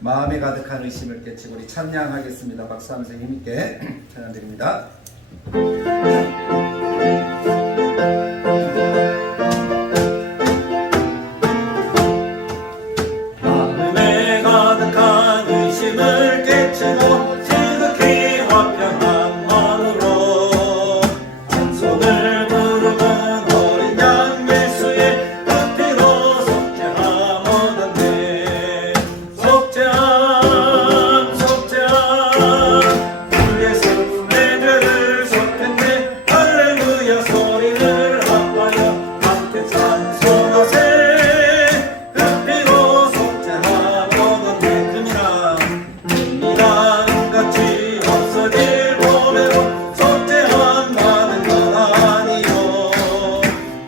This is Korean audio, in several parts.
마음에 가득한 의심을 깨치고 우리 찬양하겠습니다. 박수 하면서 힘있게 찬양드립니다. 마음에 가득한 의심을 깨치고 지극히 화평한 마음으로 한 손을 부르는 어린 양 예수의 그 피로 속죄함 얻었네. 속죄함 속죄함 주 예수 내 죄를 속했네. 할렐루야 소리를 합하여 함께 찬송하세. 같이 없어질 몸에로 속죄함 받은 것 아니요.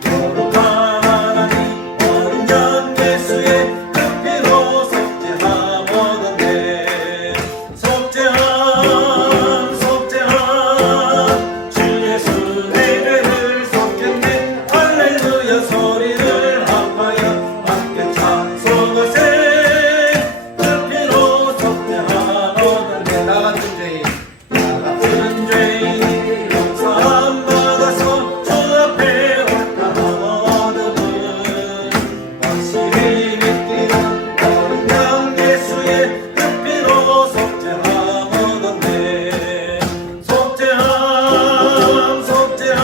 거룩한 하나님 어린 양 예수의 그 피로 속죄함 얻었네. 속죄함 속죄함 주 예수 내 죄를 속했네. 할렐루야 소리를 합하여 함께 찬송하세. 나 같은 죄인이 용서함 받아서 주 앞에 올라함 얻음은 확실히 믿기는 어린 양 예수의 그 피로 속죄함 얻었네. 속죄함 속죄함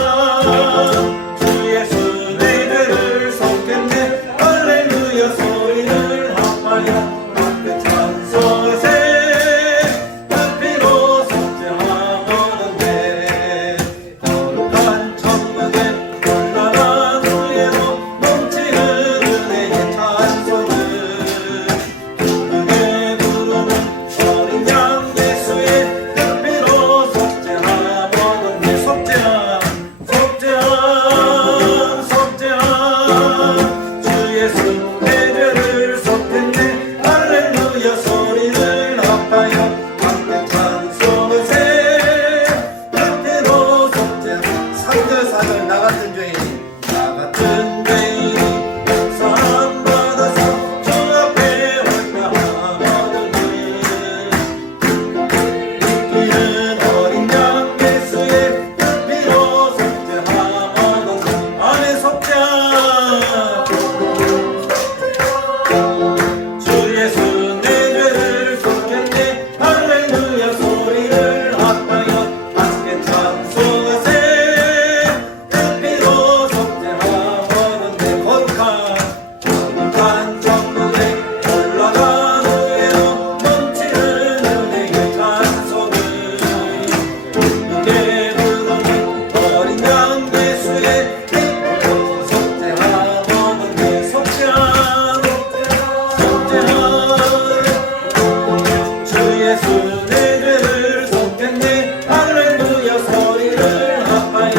주 예수 내 죄를 속했네.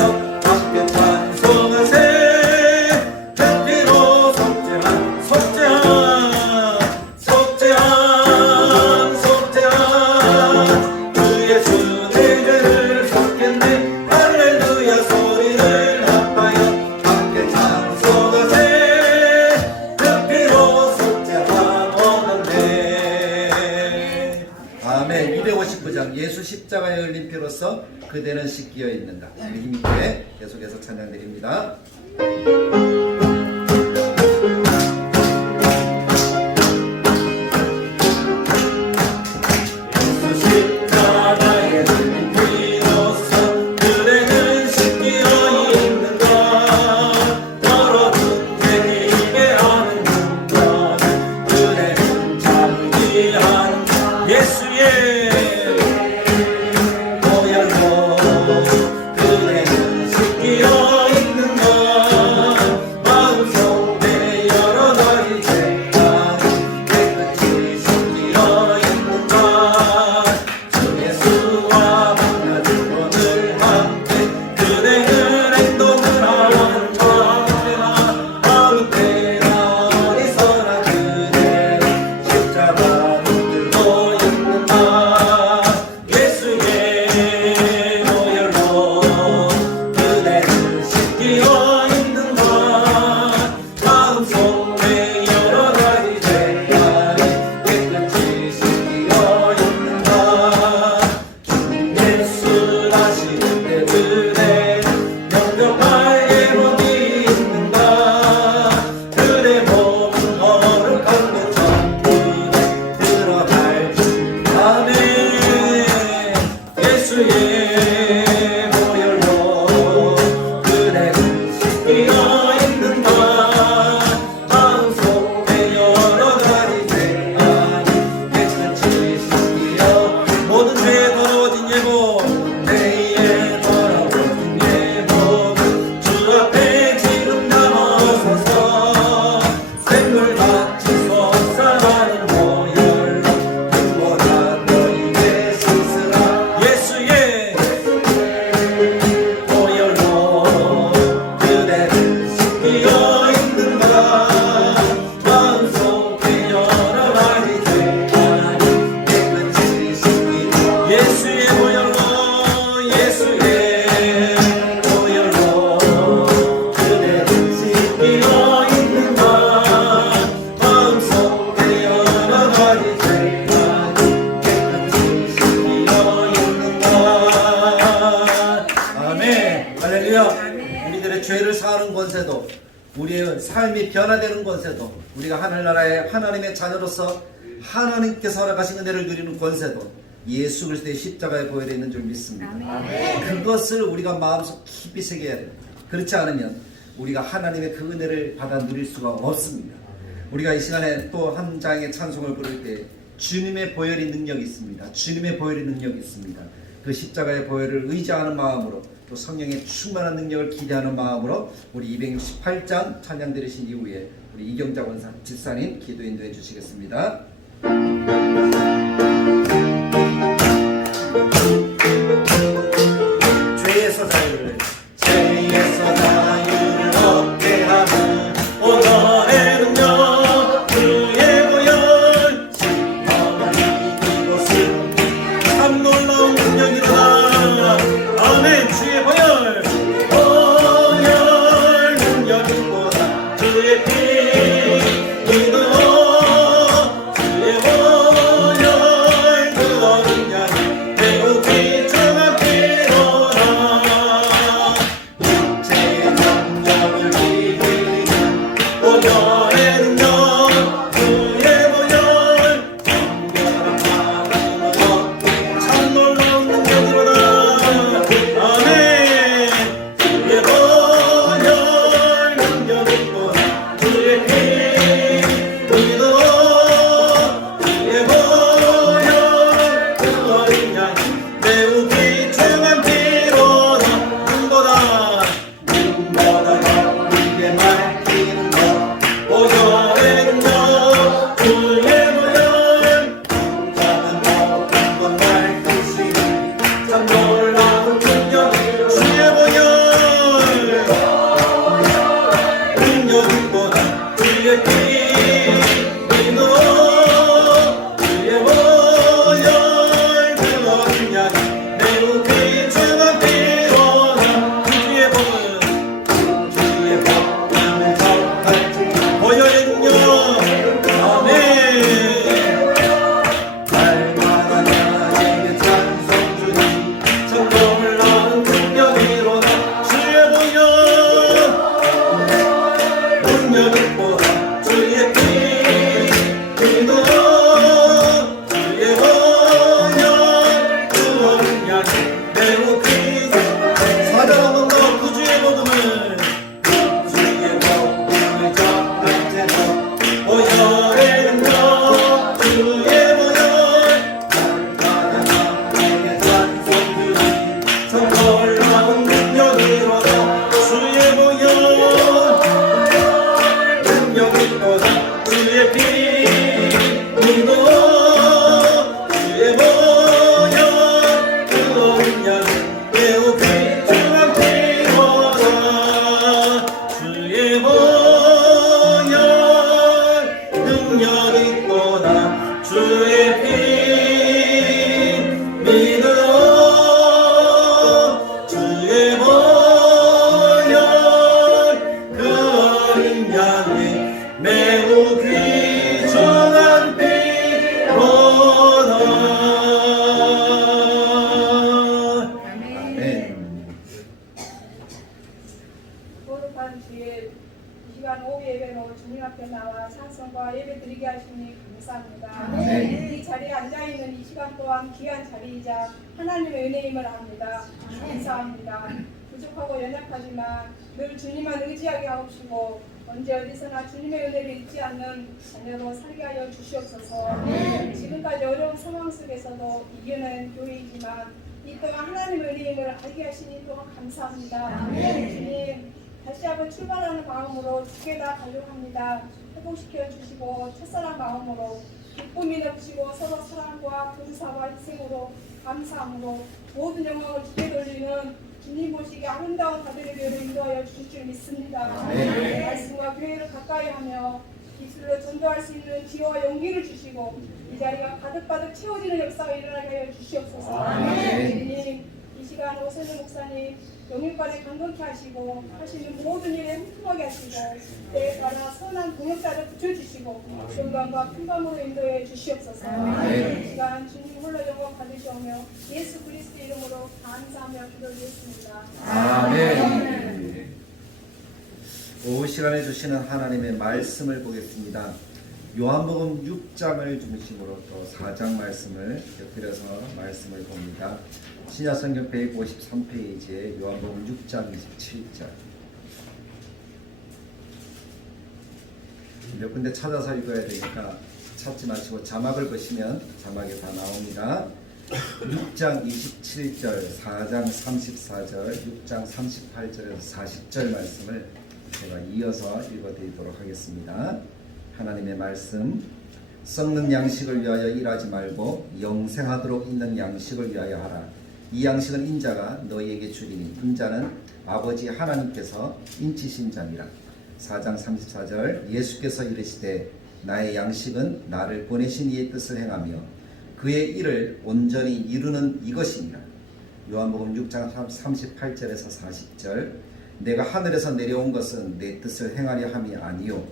할렐루야 소리를 합하여 함께 찬송하세. 아멘. 259장 예수 십자가에 흘린 피로써 그대는 씻기어 있는다. 힘있게 계속해서 찬양드립니다. 그대는 씻기어 있는 것 삶이 변화되는 권세도, 우리가 하늘나라의 하나님의 자녀로서 하나님께서 허락하신 은혜를 누리는 권세도 예수 그리스도의 십자가에 보여져 있는 줄 믿습니다. 그것을 우리가 마음속 깊이 새겨야 됩니다. 그렇지 않으면 우리가 하나님의 그 은혜를 받아 누릴 수가 없습니다. 우리가 이 시간에 또 한 장의 찬송을 부를 때 주님의 보혈의 능력이 있습니다. 주님의 보혈의 능력이 있습니다. 그 십자가의 보혈을 의지하는 마음으로 또 성령의 충만한 능력을 기대하는 마음으로 우리 268장 찬양 들으신 이후에 우리 이경자 권사 집사님 기도 인도해 주시겠습니다. 죄에서 자유를 얻게 하는 오늘의 능력 주의 보혈 심판을 이곳은 참 놀라운 능력이다. 아멘. 주의 보혈 능력이보다 주의 피 믿어 주의 보혈 그 어린 양이 매우 귀중한 피로라. 육체의 정령을 비비는 보혈의 능력 주의 보혈 정결한 마음으로 참 놀라운 능력이로다. 아멘. 주의 보혈 능력이보다 주의 피 믿어 주의 보혈 그 어린 양이 매우 귀중한 피로다. 눈보다 가쁘게 맑히는 것 보혈의 능력 주의 보혈 작은 모든 것 맑히시니 참 놀라운 능력 주의 보혈 능력보다 주의 피 믿어 주의 보혈 그 어린 양이 매우 귀중한 피로다. 주의 보혈 주의 복음을 전할 때 보혈의 능력 아멘. 날마다 나에게 찬송 주니 참 놀라운 능력이로다. 주의 보혈 능력보다 주의 피 믿어 주의 보혈 그 어린 양이 매우 귀중한 사랑하는 그 주의 복음을 전할 때도 보혈의 능력 주의 보혈 날마다 나에게 찬송 주니 참 놀라운 능력이로다. 주의 보혈 능력보다 주의 피 믿어 주의 보혈 그 어린 양이 매우 귀중한 피로다. 주의 보혈 능력보다 주의 피 믿어 주의 보혈 그 어린 양이 매우 귀중한 피로다. 아멘. 거룩한 주의 이 시간 오후 예배로 주님 앞에 나와 찬송과 예배 드리게 하시니 감사합니다. 아멘. 이 자리에 앉아있는 이 시간 또한 귀한 자리이자 하나님의 은혜임을 압니다. 감사합니다. 부족하고 연약하지만 늘 주님만 의지하게 하옵시고 언제 어디서나 주님의 은혜를 잊지 않는 자녀로 살게 하여 주시옵소서. 지금까지 어려운 상황 속에서도 이겨낸 교회이지만 이 또한 하나님의 은혜임을 알게 하시니 또한 감사합니다. 주님 다시 한번 출발하는 마음으로 주께 다 가려고 합니다. 회복시켜 주시고 첫사랑 마음으로 기쁨이 넘치고 서로 사랑과 봉사와 희생으로 감사함으로 모든 영광을 주께 돌리는 주님 보시기에 아름다운 다들의 교회를 인도하여 주실 줄 믿습니다. 말씀과 교회를 가까이 하며 기술로 전도할 수 있는 지혜와 용기를 주시고 이 자리가 가득가득 채워지는 역사가 일어나게 하여 주시옵소서. 주님 이 시간 오세훈 목사님 영육간에 강건케 하시고 하시는 모든 일에 흠통하게 하시고 때에 따라 선한 동역자를 붙여주시고 영광과 평강으로 인도해 주시옵소서. 이 시간 주님 홀로 영광 받으시오며 예수 그리스도 이름으로 감사하며 기도드리겠습니다. 아멘. 오후 시간에 주시는 하나님의 말씀을 보겠습니다. 요한복음 6장을 중심으로 또 4장 말씀을 곁들여서 말씀을 봅니다. 신약성경 153페이지에 요한복음 6장 27절. 몇 군데 찾아서 읽어야 되니까 찾지 마시고 자막을 보시면 자막에 다 나옵니다. 6장 27절, 4장 34절, 6장 38절에서 40절 말씀을 제가 이어서 읽어드리도록 하겠습니다. 하나님의 말씀. 썩는 양식을 위하여 일하지 말고 영생하도록 있는 양식을 위하여 하라. 이 양식은 인자가 너희에게 주리니 인자는 아버지 하나님께서 인치신 자니라. 4장 34절. 예수께서 이르시되 나의 양식은 나를 보내신 이의 뜻을 행하며 그의 일을 온전히 이루는 이것이니라. 요한복음 6장 38절에서 40절. 내가 하늘에서 내려온 것은 내 뜻을 행하려 함이 아니요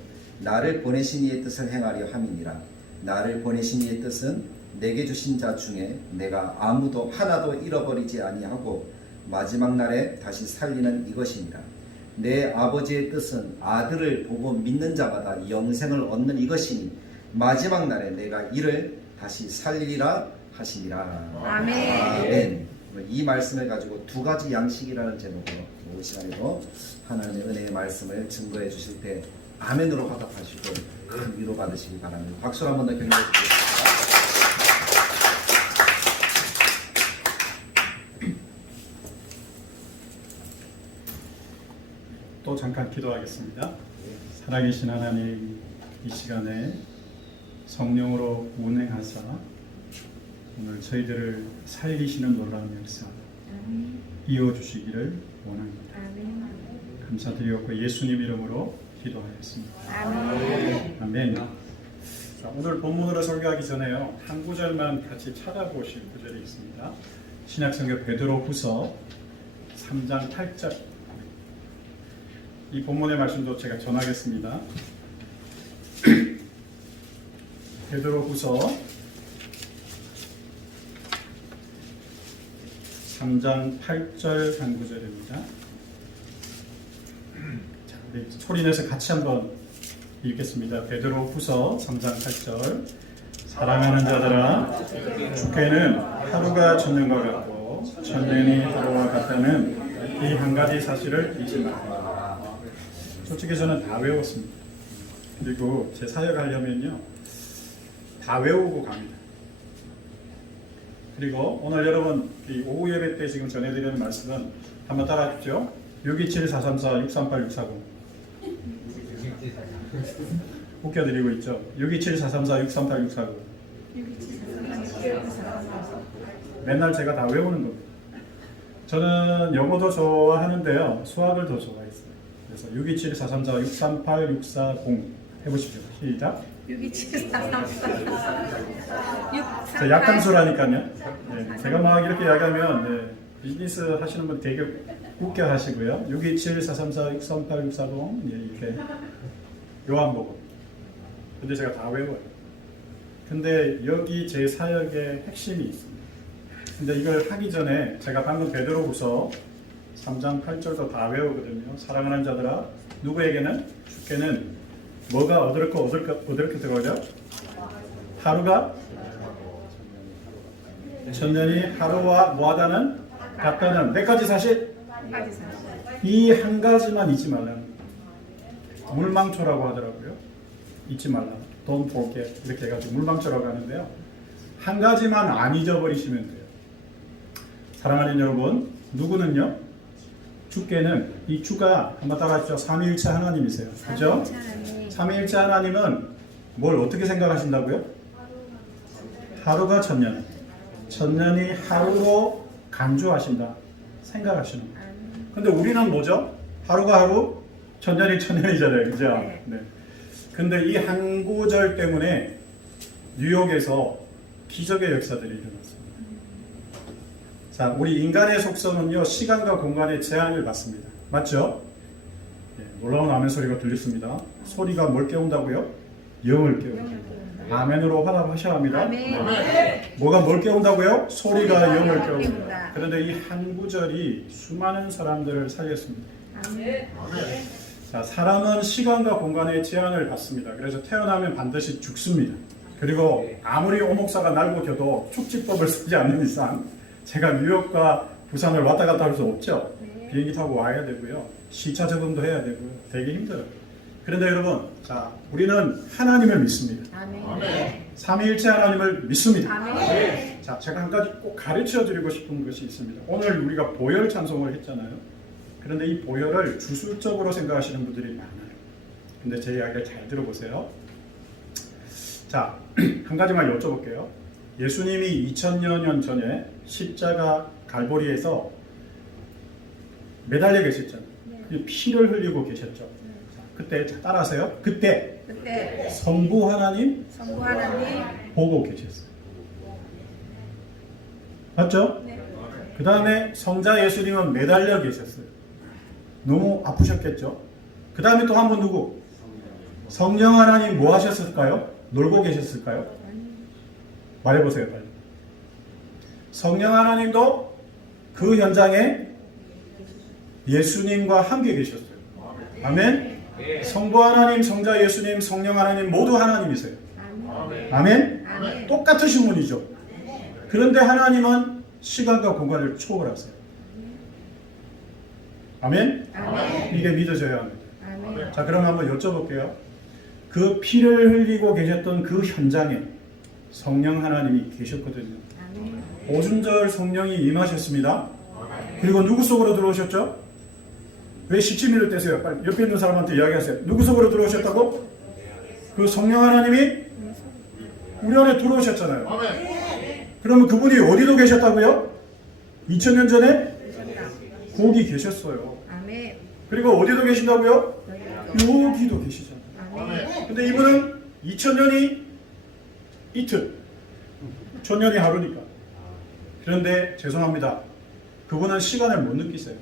나를 보내신 이의 뜻을 행하려 함이니라. 나를 보내신 이의 뜻은 내게 주신 자 중에 내가 아무도 하나도 잃어버리지 아니하고 마지막 날에 다시 살리는 이것이니라. 내 아버지의 뜻은 아들을 보고 믿는 자마다 영생을 얻는 이것이니 마지막 날에 내가 이를 다시 살리리라 하시니라. 아멘. 아멘. 이 말씀을 가지고 두 가지 양식이라는 제목으로 오후 시간에도 하나님의 은혜의 말씀을 증거해 주실 때 아멘으로 화답하시고 큰 위로 받으시기 바랍니다. 박수로 한번 더 격려해 주시겠습니다. 또 잠깐 기도하겠습니다. 살아계신 하나님, 이 시간에 성령으로 운행하사 오늘 저희들을 살리시는 놀라운 역사 이어주시기를 원합니다. 감사드리옵고 예수님 이름으로 기도하였습니다. 아멘. 자, 오늘 본문으로 설교하기 전에요, 한 구절만 같이 찾아보실 구절이 있습니다. 신약성경 베드로후서 3장 8절. 이 본문의 말씀도 제가 전하겠습니다. 베드로후서 3장 8절 한 구절입니다. 자, 우리 소리내서 같이 한번 읽겠습니다. 베드로후서 3장 8절. 사랑하는 자들아, 주께는 하루가 천년과 같고 천년이 하루와 같다는 이 한 가지 사실을 잊지 말라. 솔직히 저는 다 외웠습니다. 그리고 제 사역하려면요 다 외우고 갑니다. 그리고 오늘 여러분 이 오후 예배 때 지금 전해드리는 말씀은 한번 따라해 주십시오. 627-434, 638-640 웃겨드리고 있죠. 627-434, 638-640 맨날 제가 다 외우는 겁니다. 저는 영어도 좋아하는데요, 수학을 더 좋아했어요. 그래서 627-434-638-640 해보십시오. 시작. 627-434-638 저 약간수라니까요. 네, 제가 막 이렇게 이야기하면 비즈니스 하시는 분 되게 웃겨 하시고요. 627-434-638-640 이렇게 요한복음. 근데 제가 다 외워요. 근데 여기 제 사역의 핵심이 있습니다. 근데 이걸 하기 전에 제가 방금 베드로후서 3장 8절도 다 외우거든요. 사랑하는 자들아, 누구에게는? 주께는 뭐가 어떻게 들어오죠? 하루가 천년이 하루와 뭐하다는? 같다는 몇 가지 사실? 이 한 가지만 잊지 말라는, 물망초라고 하더라고요. 잊지 말라. Don't forget. 이렇게 해가지고 물망초라고 하는데요. 한 가지만 안 잊어버리시면 돼요. 사랑하는 여러분, 누구는요? 주께는, 이 주가 한번 따라하시죠. 삼위일체 하나님이세요. 그죠? 삼위일체 하나님은 뭘 어떻게 생각하신다고요? 하루가 천년, 천년이 하루로 간주하신다 생각하시는 거예요. 근데 우리는 뭐죠? 하루가 하루, 천년이 천년이잖아요. 그죠? 네. 근데 이 한 구절 때문에 뉴욕에서 기적의 역사들이 일어났습니다. 자, 우리 인간의 속성은요, 시간과 공간의 제한을 받습니다. 맞죠? 네, 놀라운 아멘 소리가 들렸습니다. 소리가 뭘 깨운다고요? 영을 깨운다. 아멘으로 화답하셔야 합니다. 네. 뭐가 뭘 깨운다고요? 소리가 영을 깨운다. 그런데 이 한 구절이 수많은 사람들을 살렸습니다. 자, 사람은 시간과 공간의 제한을 받습니다. 그래서 태어나면 반드시 죽습니다. 그리고 아무리 오목사가 날고 겨도 축지법을 쓰지 않는 이상 제가 뉴욕과 부산을 왔다 갔다 할 수 없죠. 비행기 타고 와야 되고요. 시차 적응도 해야 되고요. 되게 힘들어요. 그런데 여러분, 자, 우리는 하나님을 믿습니다. 삼위일체 하나님을 믿습니다. 자, 제가 한 가지 꼭 가르쳐 드리고 싶은 것이 있습니다. 오늘 우리가 보혈 찬송을 했잖아요. 그런데 이 보혈을 주술적으로 생각하시는 분들이 많아요. 근데 제 이야기를 잘 들어보세요. 자, 한 가지만 여쭤볼게요. 예수님이 2000여 년 전에 십자가 갈보리에서 매달려 계셨잖아요. 피를 흘리고 계셨죠. 자, 그때 따라하세요. 그때 성부 하나님 보고 계셨어요. 맞죠? 그 다음에 성자 예수님은 매달려 계셨어요. 너무 아프셨겠죠? 그 다음에 또 한 분 누구? 성령 하나님 뭐 하셨을까요? 놀고 계셨을까요? 말해보세요, 빨리. 성령 하나님도 그 현장에 예수님과 함께 계셨어요. 아멘? 성부 하나님, 성자 예수님, 성령 하나님 모두 하나님이세요. 아멘? 똑같으신 분이죠. 그런데 하나님은 시간과 공간을 초월하세요. 아멘? 이게 믿어져야 합니다. 자, 그럼 한번 여쭤볼게요. 그 피를 흘리고 계셨던 그 현장에 성령 하나님이 계셨거든요. 오순절 성령이 임하셨습니다. 그리고 누구 속으로 들어오셨죠? 왜 17미를 떼세요? 빨리 옆에 있는 사람한테 이야기하세요. 누구 속으로 들어오셨다고? 그 성령 하나님이 우리 안에 들어오셨잖아요. 그러면 그분이 어디도 계셨다고요? 2000년 전에 거기 계셨어요. 그리고 어디도 계신다고요? 여기도 계시잖아요. 근데 이분은 2000년이 이틀, 1000년이 하루니까. 그런데 죄송합니다. 그분은 시간을 못 느끼세요.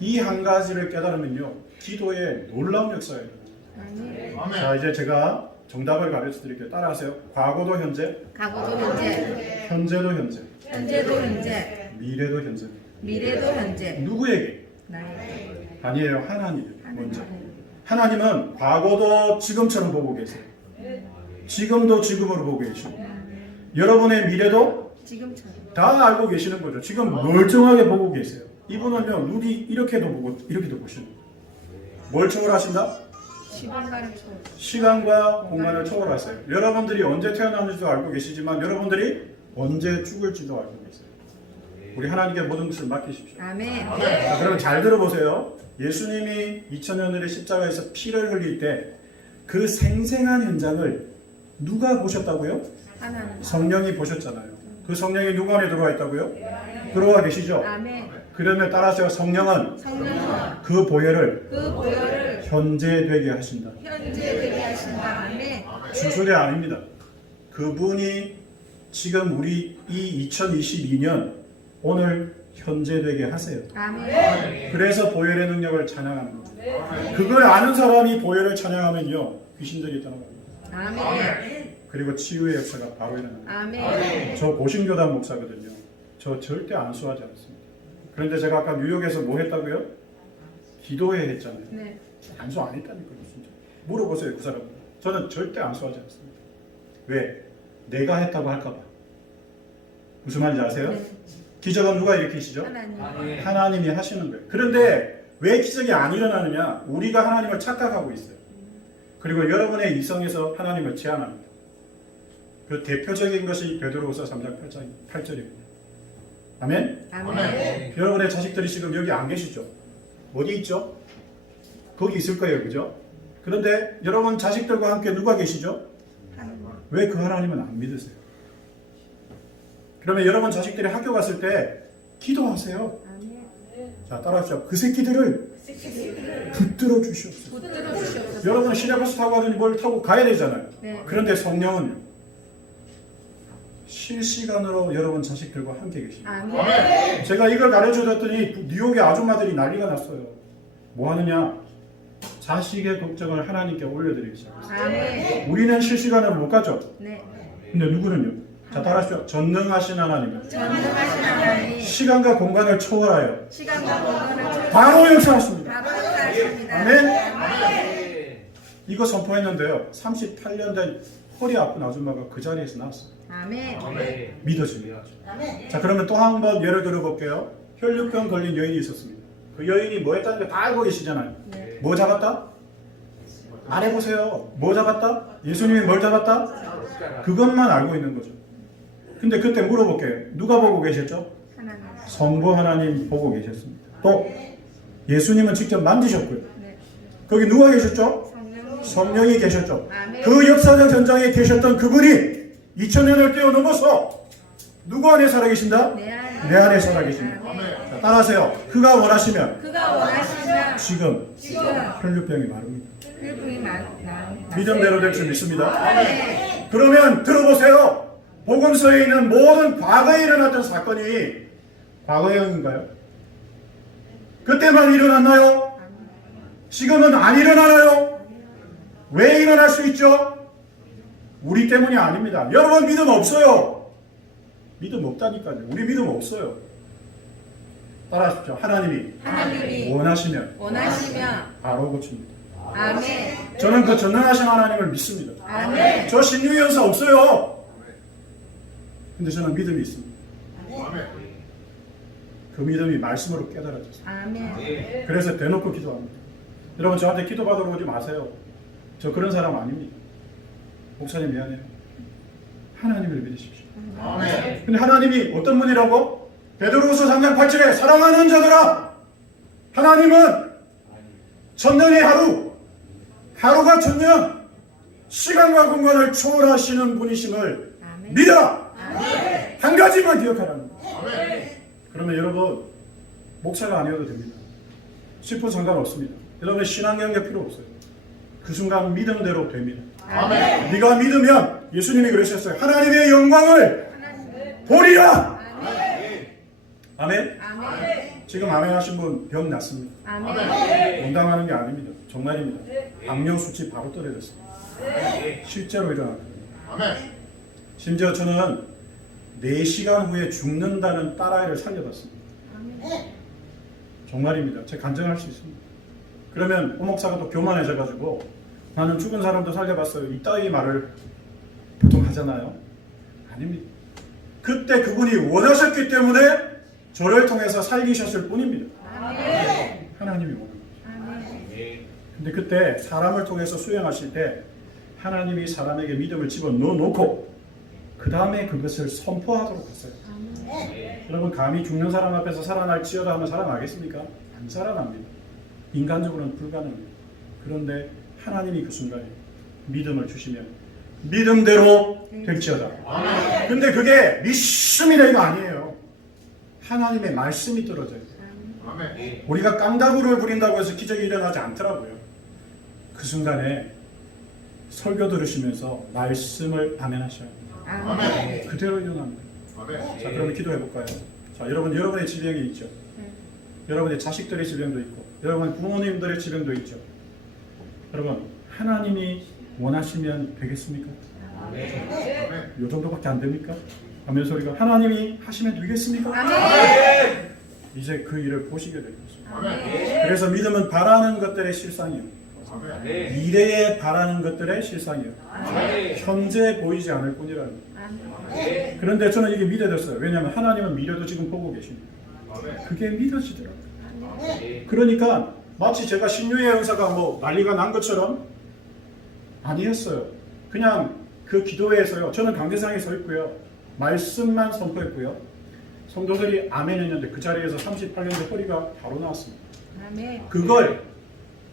이 한 가지를 깨달으면요, 기도의 놀라운 역사예요. 자, 이제 제가 정답을 가르쳐 드릴게요. 따라하세요. 과거도 현재, 현재도 현재, 미래도 현재. 누구에게? 아니에요. 하나님 먼저. 하나님은 과거도 지금처럼 보고 계세요. 지금도 지금으로 보고 계시고, 여러분의 미래도 다 알고 계시는 거죠. 지금 멀쩡하게 보고 계세요. 이분은요, 눈이 이렇게도 보고 이렇게도 보시는 거예요. 뭘 초월하신다? 시간과 공간을 초월하세요. 여러분들이 언제 태어났는지도 알고 계시지만 여러분들이 언제 죽을지도 알고 계세요. 우리 하나님께 모든 것을 맡기십시오. 자, 그러면 잘 들어보세요. 예수님이 2000년 전에 십자가에서 피를 흘릴 때 그 생생한 현장을 누가 보셨다고요? 성령이 보셨잖아요. 그 성령이 누구 안에 들어와 있다고요? 들어와 계시죠? 그러면 따라서 성령은 그 보혈을 현재되게 하신다. 주술이 아닙니다. 그분이 지금 우리 이 2022년 오늘 현재되게 하세요. 그래서 보혈의 능력을 찬양하는 겁니다. 그걸 아는 사람이 보혈을 찬양하면요, 귀신들이 떠나갑니다. 그리고 치유의 역사가 바로 일어납니다. 저 고신교단 목사거든요. 저 절대 안수하지 않습니다. 그런데 제가 아까 뉴욕에서 뭐 했다고요? 기도회 했잖아요. 안수 안 했다니까요. 진짜. 물어보세요, 그 사람. 저는 절대 안수하지 않습니다. 왜? 내가 했다고 할까봐. 무슨 말인지 아세요? 기적은 누가 일으키시죠? 하나님이 하시는 거예요. 그런데 왜 기적이 안 일어나느냐? 우리가 하나님을 착각하고 있어요. 그리고 여러분의 이성에서 하나님을 제한합니다. 그 대표적인 것이 베드로후서 3장 8절입니다. 아멘? 여러분의 자식들이 지금 여기 안 계시죠? 어디 있죠? 거기 있을 거예요. 그죠? 그런데 여러분 자식들과 함께 누가 계시죠? 왜 그 하나님은 안 믿으세요? 그러면 여러분 자식들이 학교 갔을 때 기도하세요. 자, 따라합시다. 그 새끼들을 붙들어 주시옵소서. 여러분 시내버스 타고 가더니 뭘 타고 가야 되잖아요. 그런데 성령은 실시간으로 여러분 자식들과 함께 계십니다. 제가 이걸 가르쳐줬더니 뉴욕의 아줌마들이 난리가 났어요. 뭐 하느냐? 자식의 걱정을 하나님께 올려드리기 시작했어요. 우리는 실시간으로 못 가죠? 근데 누구는요? 자, 따라하시죠. 전능하신 하나님은 시간과 공간을 초월하여 바로 역사하십니다. 아멘. 이거 선포했는데요. 38년 된 허리 아픈 아줌마가 그 자리에서 나왔어요. 아멘. 믿어집니다. 자, 그러면 또 한 번 예를 들어볼게요. 혈류병 걸린 여인이 있었습니다. 그 여인이 뭐 했다는 거 다 알고 계시잖아요. 네. 뭐 잡았다? 말해보세요. 뭐 잡았다? 예수님이 뭘 잡았다? 그것만 알고 있는 거죠. 근데 그때 물어볼게요. 누가 보고 계셨죠? 하나님. 성부 하나님 보고 계셨습니다. 또 예수님은 직접 만지셨고요. 네. 거기 누가 계셨죠? 성령. 성령이 계셨죠. 아멘. 그 역사적 현장에 계셨던 그분이 2000년을 뛰어넘어서 누구 안에 살아계신다? 내 안에. 내 안에 살아계십니다. 아멘. 자, 따라하세요. 그가 원하시면 그가 원하시면 지금 지금 혈류병이 마릅니다. 혈분이 나. 믿음대로 될 줄 믿습니다. 아멘. 그러면 들어보세요. 복음서에 있는 모든 과거에 일어났던 사건이 과거형인가요? 그때만 일어났나요? 지금은 안 일어나나요? 왜 일어날 수 있죠? 우리 때문이 아닙니다. 여러분 믿음 없어요. 믿음 없다니까요. 우리 믿음 없어요. 따라하십시오. 하나님이 원하시면 바로 고칩니다. 아멘. 저는 그 전능하신 하나님을 믿습니다. 아멘. 저 신유의 연사 없어요. 근데 저는 믿음이 있습니다. 그 믿음이 말씀으로 깨달아졌어요. 아멘. 그래서 대놓고 기도합니다. 여러분 저한테 기도받으러 오지 마세요. 저 그런 사람 아닙니다. 목사님 미안해요. 하나님을 믿으십시오. 근데 하나님이 어떤 분이라고? 베드로후서 3장 8절에 사랑하는 자들아, 하나님은 천년의 하루가 천년, 시간과 공간을 초월하시는 분이심을 아멘. 믿어라. 아멘. 한 가지만 기억하라는 거예요. 그러면 여러분 목사가 아니어도 됩니다. 10분 상관없습니다. 여러분 신앙경력 필요 없어요. 그 순간 믿음대로 됩니다. 아멘. 네가 믿으면 예수님이 그러셨어요. 하나님의 영광을 보리라. 아멘. 아멘. 지금 아멘 하신 분 병 났습니다. 아멘. 농담하는 게 아닙니다. 정말입니다. 당뇨 수치 바로 떨어졌습니다. 실제로 일어났거든요. 심지어 저는 4시간 후에 죽는다는 딸아이를 살려봤습니다. 정말입니다. 제가 간증할 수 있습니다. 그러면 오 목사가 또 교만해져가지고 나는 죽은 사람도 살려봤어요. 이따위 말을 보통 하잖아요. 아닙니다. 그때 그분이 원하셨기 때문에 저를 통해서 살리셨을 뿐입니다. 하나님이 원하는 거죠. 근데 그때 사람을 통해서 수행하실 때 하나님이 사람에게 믿음을 집어넣어놓고 그 다음에 그것을 선포하도록 했어요. 여러분 감히 죽는 사람 앞에서 살아날지어다 하면 살아나겠습니까? 안 살아납니다. 인간적으로는 불가능합니다. 그런데 하나님이 그 순간에 믿음을 주시면 믿음대로 될지어다. 근데 그게 믿음이라 이거 아니에요. 하나님의 말씀이 떨어져요. 우리가 깡다구를 부린다고 해서 기적이 일어나지 않더라고요. 그 순간에 설교 들으시면서 말씀을 아멘 하셔야 합니다. 그대로 일어납니다. 자, 그러면 기도해 볼까요? 자, 여러분의 질병이 있죠. 여러분의 자식들의 질병도 있고, 여러분 부모님들의 질병도 있죠. 여러분 하나님이 원하시면 되겠습니까? 요 정도밖에 안 됩니까? 아멘 소리가 하나님이 하시면 되겠습니까? 이제 그 일을 보시게 될 것입니다. 그래서 믿음은 바라는 것들의 실상이요. 미래에 바라는 것들의 실상이요. 현재 보이지 않을 뿐이라는 거예요. 그런데 저는 이게 믿어졌어요. 왜냐하면 하나님은 미래도 지금 보고 계십니다. 그게 믿어지더라고요. 그러니까 마치 제가 신유의 은사가 뭐 난리가 난 것처럼 아니었어요. 그냥 그 기도회에서요. 저는 강대상에 서 있고요. 말씀만 선포했고요. 성도들이 아멘 했는데 그 자리에서 38년째 허리가 바로 나왔습니다. 그걸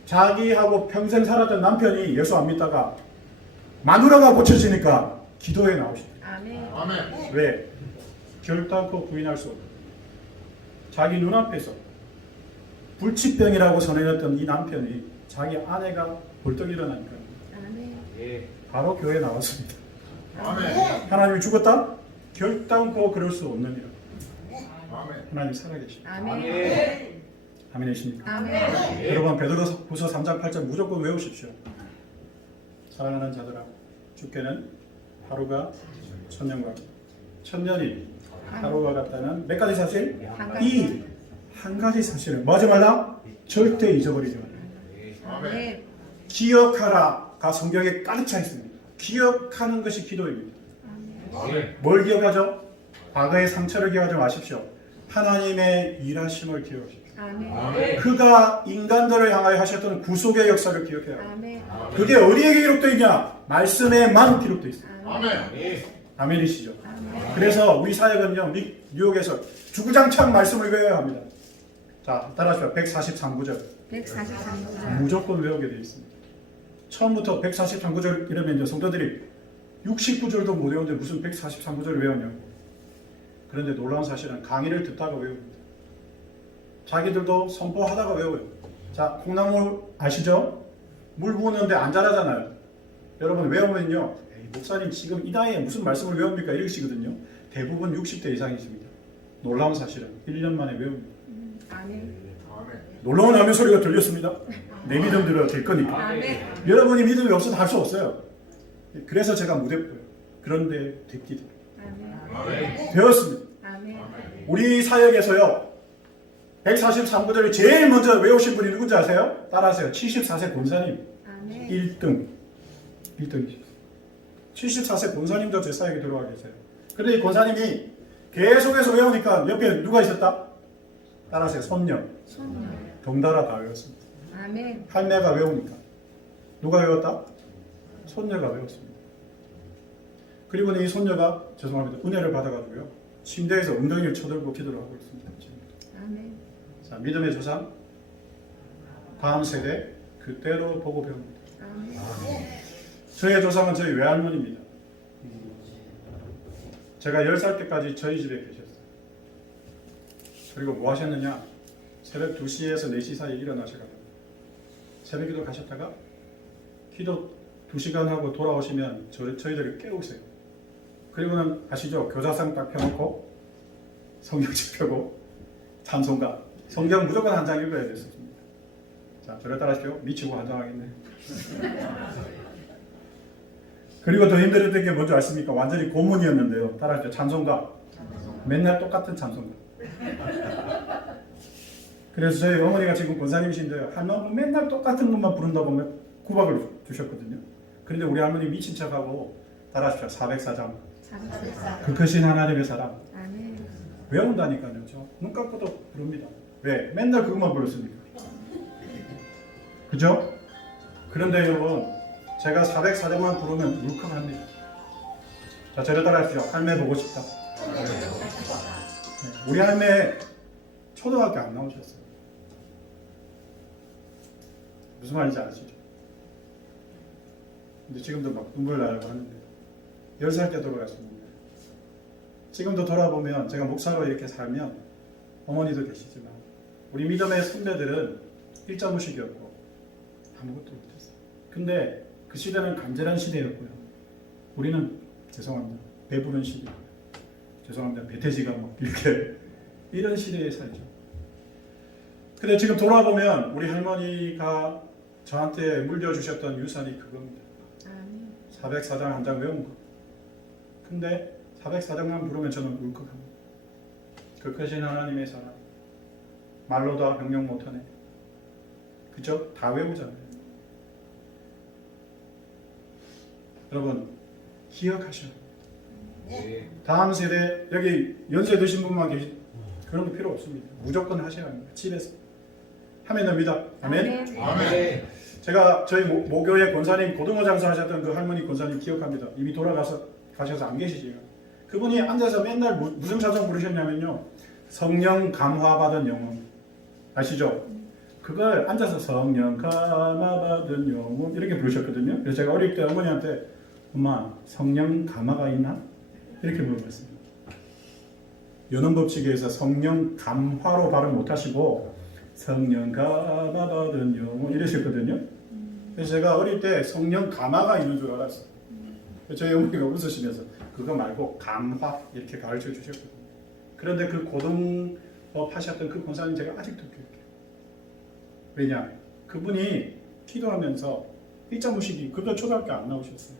자기하고 평생 살았던 남편이 예수 안 믿다가 마누라가 고쳐지니까 기도에 나오시더라고요. 왜? 결단코 부인할 수 없어요. 자기 눈앞에서 불치병이라고 선언했던 이 남편이 자기 아내가 벌떡 일어나니까 바로 교회에 나왔습니다. 하나님이 죽었다? 결단코 그럴 수 없느니라. 하나님 살아계십니다. 아멘이십니까? 여러분 베드로후서 3장 8절 무조건 외우십시오. 사랑하는 자들아, 주께는 하루가 천년과 천년이 하루와 같다는 몇 가지 사실? 이 한 가지 사실을 뭐 하지 말라? 절대 잊어버리지 말라. 아멘. 기억하라가 성경에 가득 차 있습니다. 기억하는 것이 기도입니다. 아멘. 뭘 기억하죠? 과거의 상처를 기억하지 마십시오. 하나님의 일하심을 기억하십시오. 아멘. 그가 인간들을 향하여 하셨던 구속의 역사를 기억해야 합니다. 아멘. 그게 어디에 기록되어 있냐? 말씀에만 기록되어 있습니다. 아멘. 아멘이시죠? 그래서 우리 사역은요, 뉴욕에서 주구장창 말씀을 외워야 합니다. 자, 따라하시죠. 143구절. 143절. 무조건 외우게 되어 있습니다. 처음부터 143구절 이러면 이제 성도들이 69절도 못 외우는데 무슨 143구절을 외우냐고. 그런데 놀라운 사실은 강의를 듣다가 외웁니다. 자기들도 선포하다가 외워요. 자, 콩나물 아시죠? 물 부었는데 안 자라잖아요. 여러분 외우면요, 에이, 목사님 지금 이 나이에 무슨 말씀을 외웁니까? 이러시거든요. 대부분 60대 이상이십니다. 놀라운 사실은 1년 만에 외웁니다. 아멘. 놀라운 아멘 소리가 들렸습니다. 내 믿음 들어야 될 거니까. 아멘. 여러분이 믿음이 없어서 할 수 없어요. 그래서 제가 무대고요. 그런데 듣기 아멘. 배웠습니다. 아멘. 우리 사역에서요, 143구절을 제일 먼저 외우신 분이 누군지 아세요? 따라하세요. 74세 권사님. 아멘. 1등이셨어요. 74세 권사님도 제 사역에 들어와 계세요. 그런데 이 권사님이 계속해서 외우니까 옆에 누가 있었다? 따라하세요. 손녀. 손녀. 덩달아 다 외웠습니다. 아멘. 할매가 외우니까. 누가 외웠다? 손녀가 외웠습니다. 그리고는 이 손녀가, 죄송합니다, 은혜를 받아가지고요, 침대에서 엉덩이를 쳐들고 기도를 하고 있습니다. 지금. 아멘. 자, 믿음의 조상, 다음 세대, 그때로 보고 배웁니다. 아멘. 저의 조상은 저희 외할머니입니다. 제가 10살 때까지 저희 집에 계셨어요. 그리고 뭐 하셨느냐? 새벽 2시에서 4시 사이에 일어나셔가지고 새벽기도 가셨다가 기도 2시간 하고 돌아오시면 저희들을 깨우세요. 그리고는 아시죠? 교자상 딱 펴놓고 성경책 펴고 찬송가, 성경 무조건 한 장 읽어야 됐습니다. 자, 저를 따라하십시오. 미치고 환장하겠네. 그리고 더 힘들었던 게 뭔지 아십니까? 완전히 고문이었는데요. 따라하십시오. 찬송가. 맨날 똑같은 찬송가. 그래서 저희 어머니가 지금 권사님이신데요. 할머니 맨날 똑같은 것만 부른다고 구박을 주셨거든요. 그런데 우리 할머니 미친 척하고 따라하십시오. 404장. 그 크신 하나님의 사랑. 아멘. 외운다니까요. 저 눈 감고도 부릅니다. 왜? 맨날 그것만 불렀습니까? 그죠? 그런데 여러분, 제가 404장만 부르면 울컥합니다. 자, 저를 따라하십시오. 할매 보고 싶다. 네, 우리 할매 초등학교 안 나오셨어요. 무슨 말인지 아시죠? 근데 지금도 막 눈물 나려고 하는데 10살 때 돌아가셨습니다. 지금도 돌아보면 제가 목사로 이렇게 살면 어머니도 계시지만 우리 믿음의 선배들은 일자무식이었고 아무것도 못했어요. 근데 그 시대는 간절한 시대였고요. 우리는 죄송합니다. 배부른 시대. 죄송합니다. 배태지가 막 이렇게 이런 시대에 살죠. 근데 지금 돌아보면 우리 할머니가 저한테 물려주셨던 유산이 그겁니다. 아멘. 404장 한 장 외운 거. 근데 404장만 부르면 저는 울컥합니다. 그 크신 하나님의 사랑. 말로 다 명령 못하네. 그죠? 다 외우잖아요. 여러분, 기억하셔야 돼요. 다음 세대, 여기 연세 드신 분만 계시, 그런 거 필요 없습니다. 무조건 하셔야 합니다. 집에서. 하면 됩니다. 아멘? 아멘. 제가 저희 모교의 권사님, 고등어 장사하셨던 그 할머니 권사님 기억합니다. 이미 가셔서 안 계시지요. 그분이 앉아서 맨날 무슨 찬송 부르셨냐면요. 성령 감화 받은 영혼. 아시죠? 그걸 앉아서 성령 감화 받은 영혼 이렇게 부르셨거든요. 그래서 제가 어릴 때 어머니한테 엄마 성령 감화가 있나? 이렇게 물어봤습니다. 연원법칙에서 성령 감화로 발음 못하시고 성령 감화 받은 영혼 이러셨거든요. 그래서 제가 어릴 때 성령 감화가 있는 줄 알았어요. 저희 어머니가 웃으시면서 그거 말고 감화 이렇게 가르쳐 주셨거든요. 그런데 그 고등법 하셨던 그 권사님 제가 아직도 기억해요. 왜냐? 그분이 기도하면서 일자무식이 그도 초등학교 안 나오셨어요.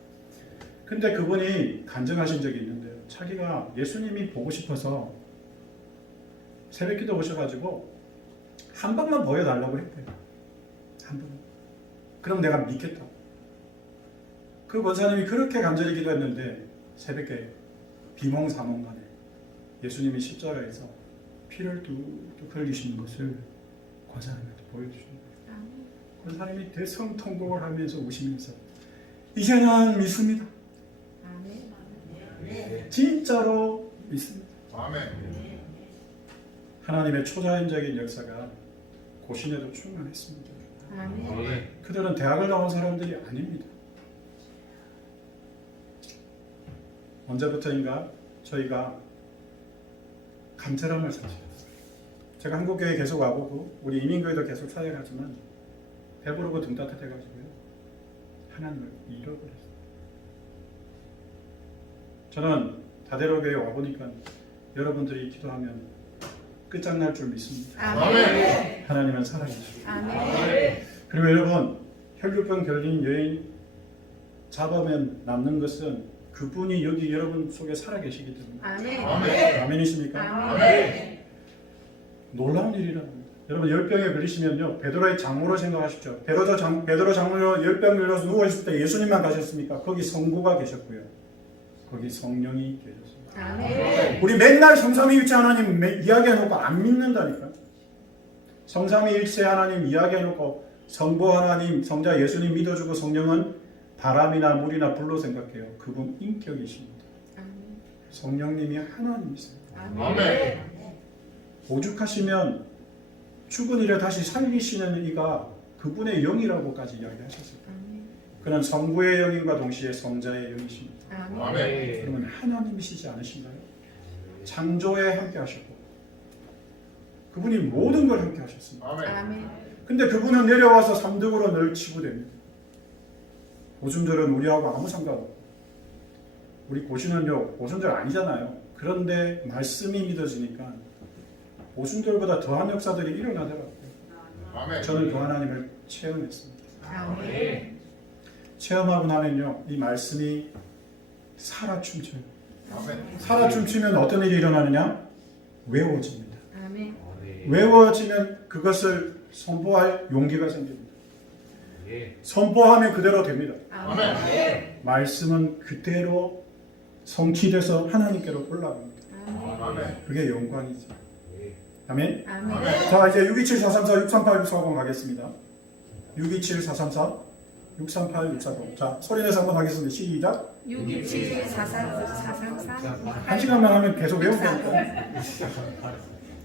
근데 그분이 간증하신 적이 있는데요. 자기가 예수님이 보고 싶어서 새벽 기도 오셔가지고 한 번만 보여달라고 했대요. 한 번. 그럼 내가 믿겠다. 그 권사님이 그렇게 간절히 기도했는데 새벽에 비몽사몽간에 예수님이 십자가에서 피를 뚝뚝 흘리시는 것을 권사님한테 보여주시는 거예요. 권사님이 대성통곡을 하면서 우시면서 이제는 믿습니다. 진짜로 믿습니다. 하나님의 초자연적인 역사가 고신에도 충만했습니다. 그들은 대학을 나온 사람들이 아닙니다. 언제부터인가 저희가 감사함을 사실했어요. 제가 한국교회 계속 와보고 우리 이민교회도 계속 사역하지만 배부르고 등 따뜻해가지고요 하나님을 잃어버렸어요. 저는 다대로교회 와보니까 여러분들이 기도하면 끝장날 줄 믿습니다. 하나님은 살아계십니다. 그리고 여러분 혈류병 걸린 여인 잡으면 남는 것은 그분이 여기 여러분 속에 살아계시기 때문에 아멘이십니까? 놀라운 일이라는 겁니다. 여러분 열병에 걸리시면요 베드로의 장모로 생각하십시오. 베드로 장모로 열병 걸려서 누워있을 때 예수님만 가셨습니까? 거기 성부가 계셨고요 거기 성령이 계셨습니다. 우리 맨날 성삼위일체 하나님 이야기해놓고 안 믿는다니까. 성삼위일체 하나님 이야기해놓고 성부 하나님 성자 예수님 믿어주고 성령은 바람이나 물이나 불로 생각해요. 그분 인격이십니다. 성령님이 하나님이세요. 오죽하시면 죽은 이를 다시 살리시는 이가 그분의 영이라고까지 이야기하셨어요. 그는 성부의 영인과 동시에 성자의 영이십니다. 그러면 하나님이시지 않으신가요? 창조에 함께 하셨고 그분이 모든 걸 함께 하셨습니다. 근데 그분은 내려와서 3등으로 늘 치부됩니다. 고순절은 우리하고 아무 상관없고 우리 고신은요 고순절 아니잖아요. 그런데 말씀이 믿어지니까 고순절보다 더한 역사들이 일어나더라고요. 저는 그 하나님을 체험했습니다. 체험하고 나면요 이 말씀이 살아 춤춰요. 살아 춤추면 어떤 일이 일어나느냐? 외워집니다. 외워지면 그것을 선포할 용기가 생깁니다. 선포하면 그대로 됩니다. 말씀은 그대로 성취돼서 하나님께로 올라갑니다. 그게 영광이죠. 아멘. 자 이제 627-434, 638, 640 가겠습니다. 627-434, 638-640. 자 소리내서 한번 하겠습니다. 시작. 627-434 한 시간만 하면 계속 외운다니까.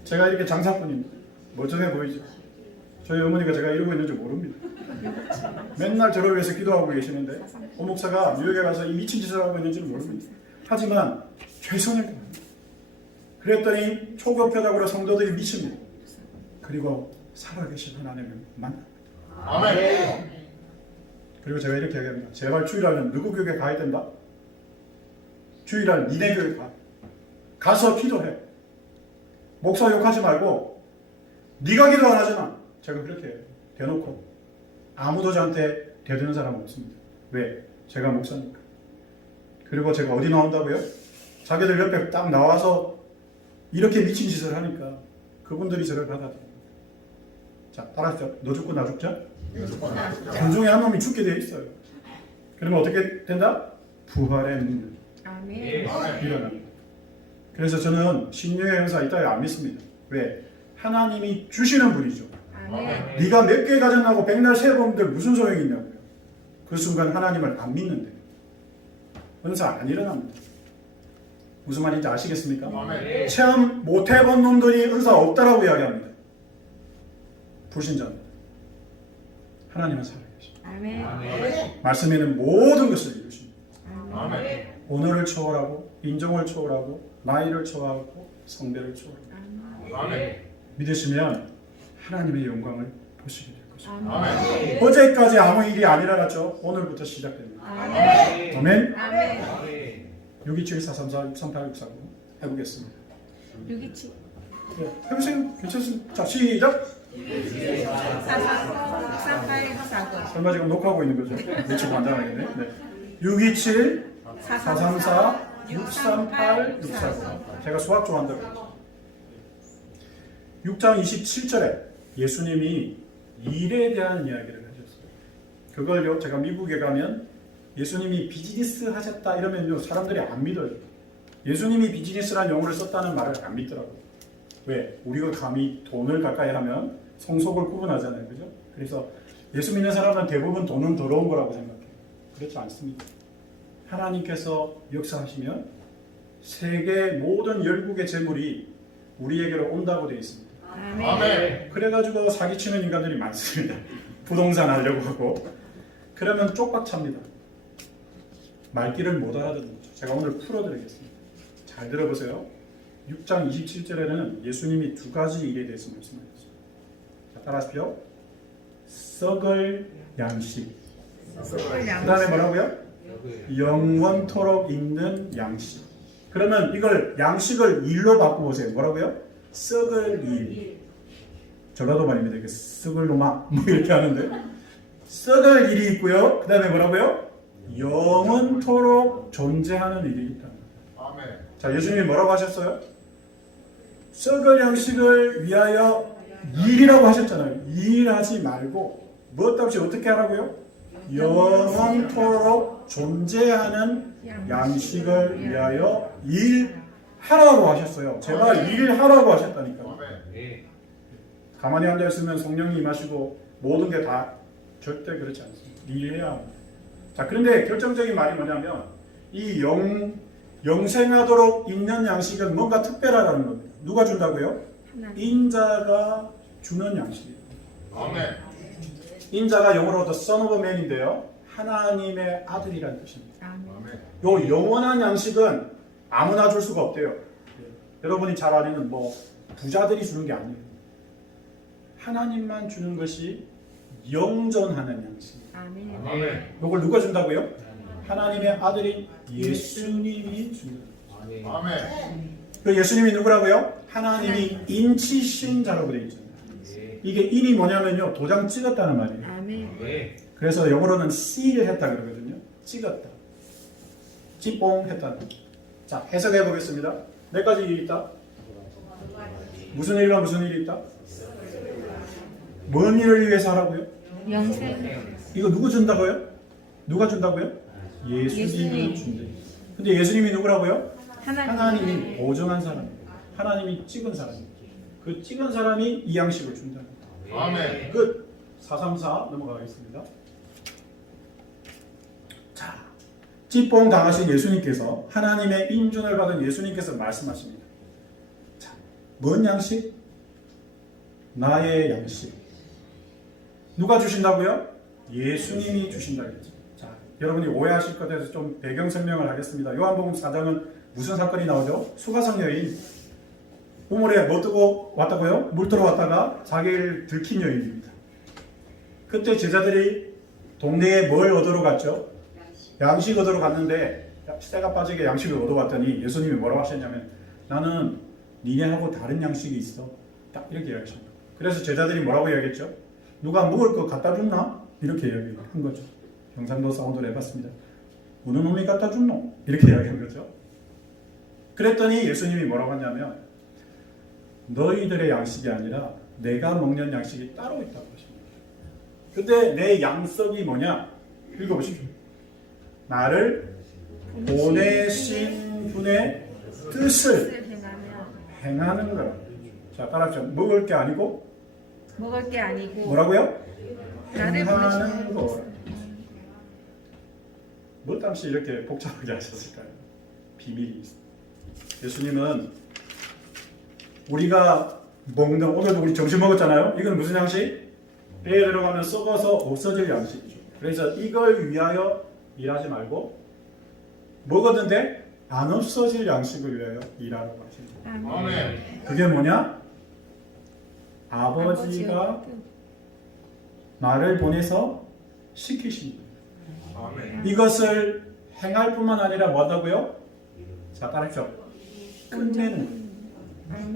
제가 이렇게 장사꾼입니다. 멀쩡해 보이죠? 저희 어머니가 제가 이러고 있는 줄 모릅니다. 맨날 저를 위해서 기도하고 계시는데 오 목사가 뉴욕에 가서 이 미친 짓을 하고 있는지 모릅니다. 하지만 최선을 다합니다. 그랬더니 초급표적으로 성도들이 미칩니다. 그리고 살아계신 하나님을 만납니다. 그리고 제가 이렇게 얘기합니다. 제발 주일날은 누구 교회 가야 된다? 주일날 니네 교회 가. 가서 기도해. 목사 욕하지 말고 네가 기도 안 하잖아. 제가 그렇게 해요. 대놓고. 아무도 저한테 대드는 사람은 없습니다. 왜? 제가 목사니까. 그리고 제가 어디 나온다고요? 자기들 옆에 딱 나와서 이렇게 미친 짓을 하니까 그분들이 저를 받아들입니다. 자, 따라하시죠. 너 죽고 나 죽자? 둘 중에 한 놈이 죽게 되어 있어요. 그러면 어떻게 된다? 부활의 능력. 일어납니다. 그래서 저는 신유의 형사 이따위 안 믿습니다. 왜? 하나님이 주시는 분이죠. 네가 몇 개 가졌나고 백날 세어보는데 무슨 소용이 있냐고요. 그 순간 하나님을 안 믿는데 은사 안 일어납니다. 무슨 말인지 아시겠습니까? 체험 못 해본 놈들이 은사 없다라고 이야기합니다. 불신자입니다. 하나님은 살아계십니다. 말씀에는 모든 것을 이루십니다. 오늘을 초월하고 인종을 초월하고 나이를 초월하고 성별을 초월하고 믿으시면 하나님의 영광을 보시게 될 것입니다. 어제까지 아무 일이 안 일어났죠. 오늘부터 시작됩니다. 아멘. 627-434, 638-649 해보겠습니다. 627 해보세요. 괜찮습니다. 자, 시작. 638-649 설마 지금 녹화하고 있는 거죠? 미치고 환장하겠네. 네. 627-434-638-649 제가 수학 좋아한다고 했죠. 6장 27절에 예수님이 일에 대한 이야기를 하셨어요. 그걸요 제가 미국에 가면 예수님이 비즈니스 하셨다 이러면요 사람들이 안 믿어요. 예수님이 비즈니스라는 용어를 썼다는 말을 안 믿더라고요. 왜? 우리가 감히 돈을 가까이 하면 성속을 구분하잖아요. 그죠? 그래서 예수 믿는 사람은 대부분 돈은 더러운 거라고 생각해요. 그렇지 않습니다. 하나님께서 역사하시면 세계 모든 열국의 재물이 우리에게로 온다고 되어 있습니다. 아멘. 그래가지고 사기치는 인간들이 많습니다. 부동산 하려고 하고 그러면 쪽박찹니다. 말귀를 못 알아듣는 거죠. 제가 오늘 풀어드리겠습니다. 잘 들어보세요. 6장 27절에는 예수님이 두 가지 일에 대해서 말씀하셨어요. 자, 따라하십시오. 썩을 양식. 그 다음에 뭐라고요? 영원토록 있는 양식. 그러면 이걸 양식을 일로 바꿔보세요. 뭐라고요? 썩을 일. 전라도 말입니다. 이렇게 썩을 놈아 뭐 이렇게 하는데 썩을 일이 있고요. 그 다음에 뭐라고요? 영원토록 존재하는 일이 있다. 아멘. 자, 예수님이 뭐라고 하셨어요? 썩을 양식을 위하여 일이라고 하셨잖아요. 일하지 말고 무엇 없이 어떻게 하라고요? 영원토록 존재하는 양식을 위하여 일하라고 하셨어요. 제발 일하라고 하셨다니까요. 가만히 앉아있으면 성령이 임하시고 모든 게 다 절대 그렇지 않습니다. 일해야 합니다. 자, 그런데 결정적인 말이 뭐냐면 이 영생하도록 있는 양식은 뭔가 특별하다는 겁니다. 누가 준다고요? 인자가 주는 양식이에요. 아멘. 인자가 영어로 the son of man인데요. 하나님의 아들이라는 뜻입니다. 아멘. 요 영원한 양식은 아무나 줄 수가 없대요. 여러분이 잘 아는 뭐 부자들이 주는 게 아니에요. 하나님만 주는 것이 영존하는 양식. 아멘. 이걸 누가 준다고요? 하나님의 아들인 예수님이 준다. 아멘. 그 예수님이 누구라고요? 하나님이 인치신 자라고 되어 있잖아요. 이게 인이 뭐냐면요, 도장 찍었다는 말이에요. 그래서 영어로는 seal을 했다 그러거든요. 찍었다. 찌뽕했다. 자, 해석해 보겠습니다. 몇 가지 일이 있다? 무슨 일과 무슨 일이 있다? 뭔 일을 위해서 하라고요? 영생. 이거 누구 준다고요? 누가 준다고요? 예수님이 준대. 근데 예수님이 누구라고요? 하나님이 보정한 사람, 하나님이 찍은 사람. 그 찍은 사람이 이 양식을 준다. 아멘. 끝. 434 넘어가겠습니다. 자, 찌뽕 당하신 예수님께서 하나님의 인준을 받은 예수님께서 말씀하십니다. 자, 뭔 양식? 나의 양식. 누가 주신다고요? 예수님이 주신다 그랬죠. 자, 여러분이 오해하실 것 같아서 좀 배경 설명을 하겠습니다. 요한복음 4장은 무슨 사건이 나오죠? 수가성 여인. 우물에 뭐 뜨고 왔다고요? 물 들어왔다가 자기를 들킨 여인입니다. 그때 제자들이 동네에 뭘 얻으러 갔죠? 양식 얻으러 갔는데 때가 빠지게 양식을 얻어왔더니 예수님이 뭐라고 하셨냐면 나는 니네하고 다른 양식이 있어. 딱 이렇게 이야기하십니다. 그래서 제자들이 뭐라고 이야기했죠? 누가 먹을 거 갖다 줬나? 이렇게 이야기한 거죠. 경상도 사운드를 해봤습니다. 어느 놈이 갖다 줬노? 이렇게 이야기한 거죠. 그랬더니 예수님이 뭐라고 하냐면 너희들의 양식이 아니라 내가 먹는 양식이 따로 있다고 하십니다. 근데 내 양식이 뭐냐? 읽어보십시오. 나를 보내신 분의 뜻을 행하는 거라. 자, 따라합시다. 먹을 게 아니고 먹을 게 아니고 뭐라고요? 나를 행하는 거. 뭐 땀시 이렇게 복잡하게 하셨을까요? 비밀이 있습니다. 예수님은 우리가 먹는, 오늘도 우리 점심 먹었잖아요. 이건 무슨 양식? 배에 들어가면 썩어서 없어질 양식이죠. 그래서 이걸 위하여 일하지 말고 먹었는데 안 없어질 양식을 위하여 일하라고 하십니다. 아멘. 그게 뭐냐? 아버지가 나를 보내서 시키신 거예요. 아멘. 이것을 행할 뿐만 아니라 뭐한다고요? 자, 따라합시다. 끝내는 거예요.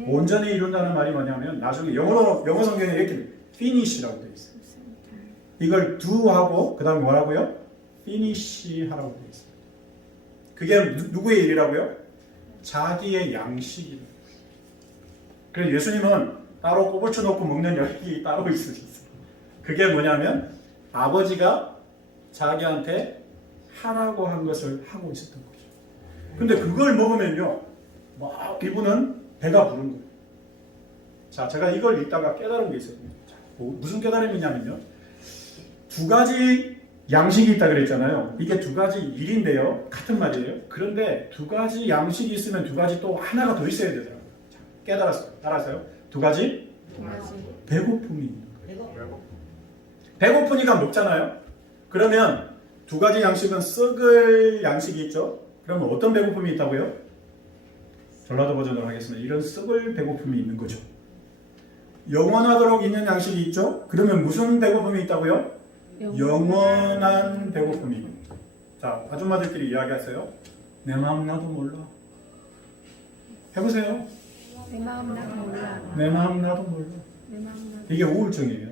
온전히 이룬다는 말이 뭐냐면 나중에 영어 성경에 이렇게 finish라고 되어 있어요. 이걸 do하고 그 다음에 뭐라고요? finish 하라고 되어 있어요. 그게 누구의 일이라고요? 자기의 양식이라고. 그래서 예수님은 따로 꼬불쳐 놓고 먹는 열이 따로 있으셨어요. 그게 뭐냐면 아버지가 자기한테 하라고 한 것을 하고 있었던 거죠. 근데 그걸 먹으면요, 막 이분은 배가 부른 거예요. 자, 제가 이걸 읽다가 깨달은 게 있었거든요. 무슨 깨달음이냐면요, 두 가지 양식이 있다 그랬잖아요. 이게 두 가지 일인데요, 같은 말이에요. 그런데 두 가지 양식이 있으면 두 가지 또 하나가 더 있어야 되더라고요. 자, 깨달았어요. 따라서요. 두 가지 배고픔이 있는 거예요. 배고프니까 먹잖아요. 그러면 두 가지 양식은 썩을 양식이 있죠. 그러면 어떤 배고픔이 있다고요? 전라도 버전으로 하겠습니다. 이런 썩을 배고픔이 있는 거죠. 영원하도록 있는 양식이 있죠. 그러면 무슨 배고픔이 있다고요? 영원한 배고픔이 있습니다. 자, 아줌마들끼리 이야기하세요. 내 마음 나도 몰라. 해보세요. 내 마음 나도 몰라. 내 마음 나도 몰라. 내 마음 나도. 이게 우울증이에요.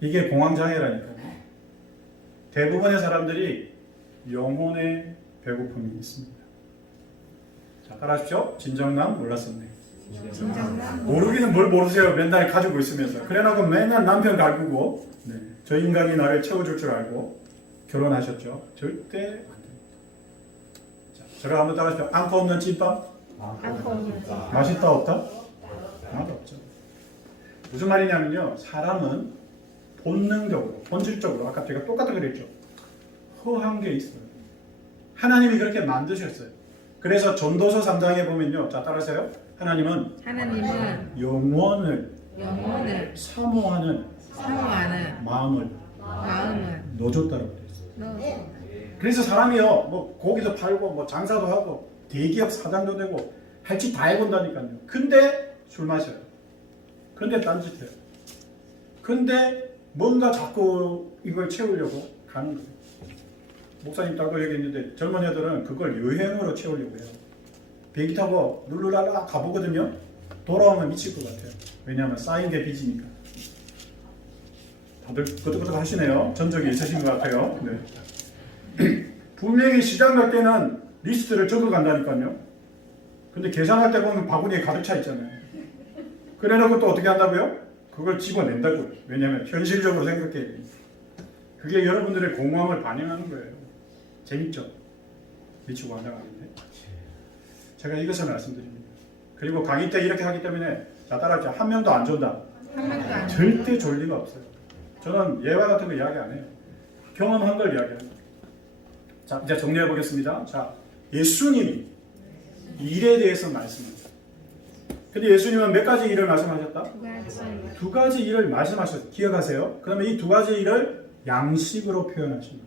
이게 공황장애라니까요. 대부분의 사람들이 영혼의 배고픔이 있습니다. 자, 따라하십시오. 진정남 몰랐었네. 진정남 모르기는 뭘 모르세요. 맨날 가지고 있으면서. 그래놓고 맨날 남편 갈구고, 네, 저 인간이 나를 채워줄 줄 알고 결혼하셨죠. 절대 안 됩니다. 자, 저를 한번 따라하십시오. 앙코 없는 찐빵? 안고 없는 맛있다 없다? 맛 없죠. 무슨 말이냐면요, 사람은 본능적으로, 본질적으로, 아까 제가 똑같은 그랬죠. 허한 게 있어요. 하나님이 그렇게 만드셨어요. 그래서 전도서 3장에 보면요, 자, 따라하세요. 하나님은 영혼을 사모하는 마음을 넣어줬다고 그랬어요. 그래서 사람이요, 뭐 고기도 팔고 뭐 장사도 하고 대기업 사장도 되고 할 짓 다 해본다니까요. 근데 술 마셔요. 근데 딴짓해요. 근데 뭔가 자꾸 이걸 채우려고 가는 거예요. 목사님 딸도 얘기했는데 젊은 애들은 그걸 여행으로 채우려고 해요. 비행기 타고 룰루랄라 가보거든요. 돌아오면 미칠 것 같아요. 왜냐하면 쌓인 게 빚이니까. 다들 끄덕끄덕 하시네요. 전적이 있으신 것 같아요. 네. 분명히 시장 갈 때는 리스트를 적어 간다니까요. 근데 계산할 때 보면 바구니에 가득 차 있잖아요. 그래놓고 또 어떻게 한다고요? 그걸 집어낸다고요. 왜냐하면 현실적으로 생각해야 되니까. 그게 여러분들의 공허함을 반영하는 거예요. 재밌죠? 미치고 환장하는데. 제가 이것을 말씀드립니다. 그리고 강의 때 이렇게 하기 때문에, 자, 따라하죠. 한 명도 안 존다. 절대 졸 리가 없어요. 저는 예화 같은 거 이야기 안 해요. 경험한 걸 이야기합니다. 자, 이제 정리해 보겠습니다. 자, 예수님이 일에 대해서 말씀하셨어요. 근데 예수님은 몇 가지 일을 말씀하셨다? 두 가지 일을 말씀하셨어요. 기억하세요. 그러면 이 두 가지 일을 양식으로 표현하십니다.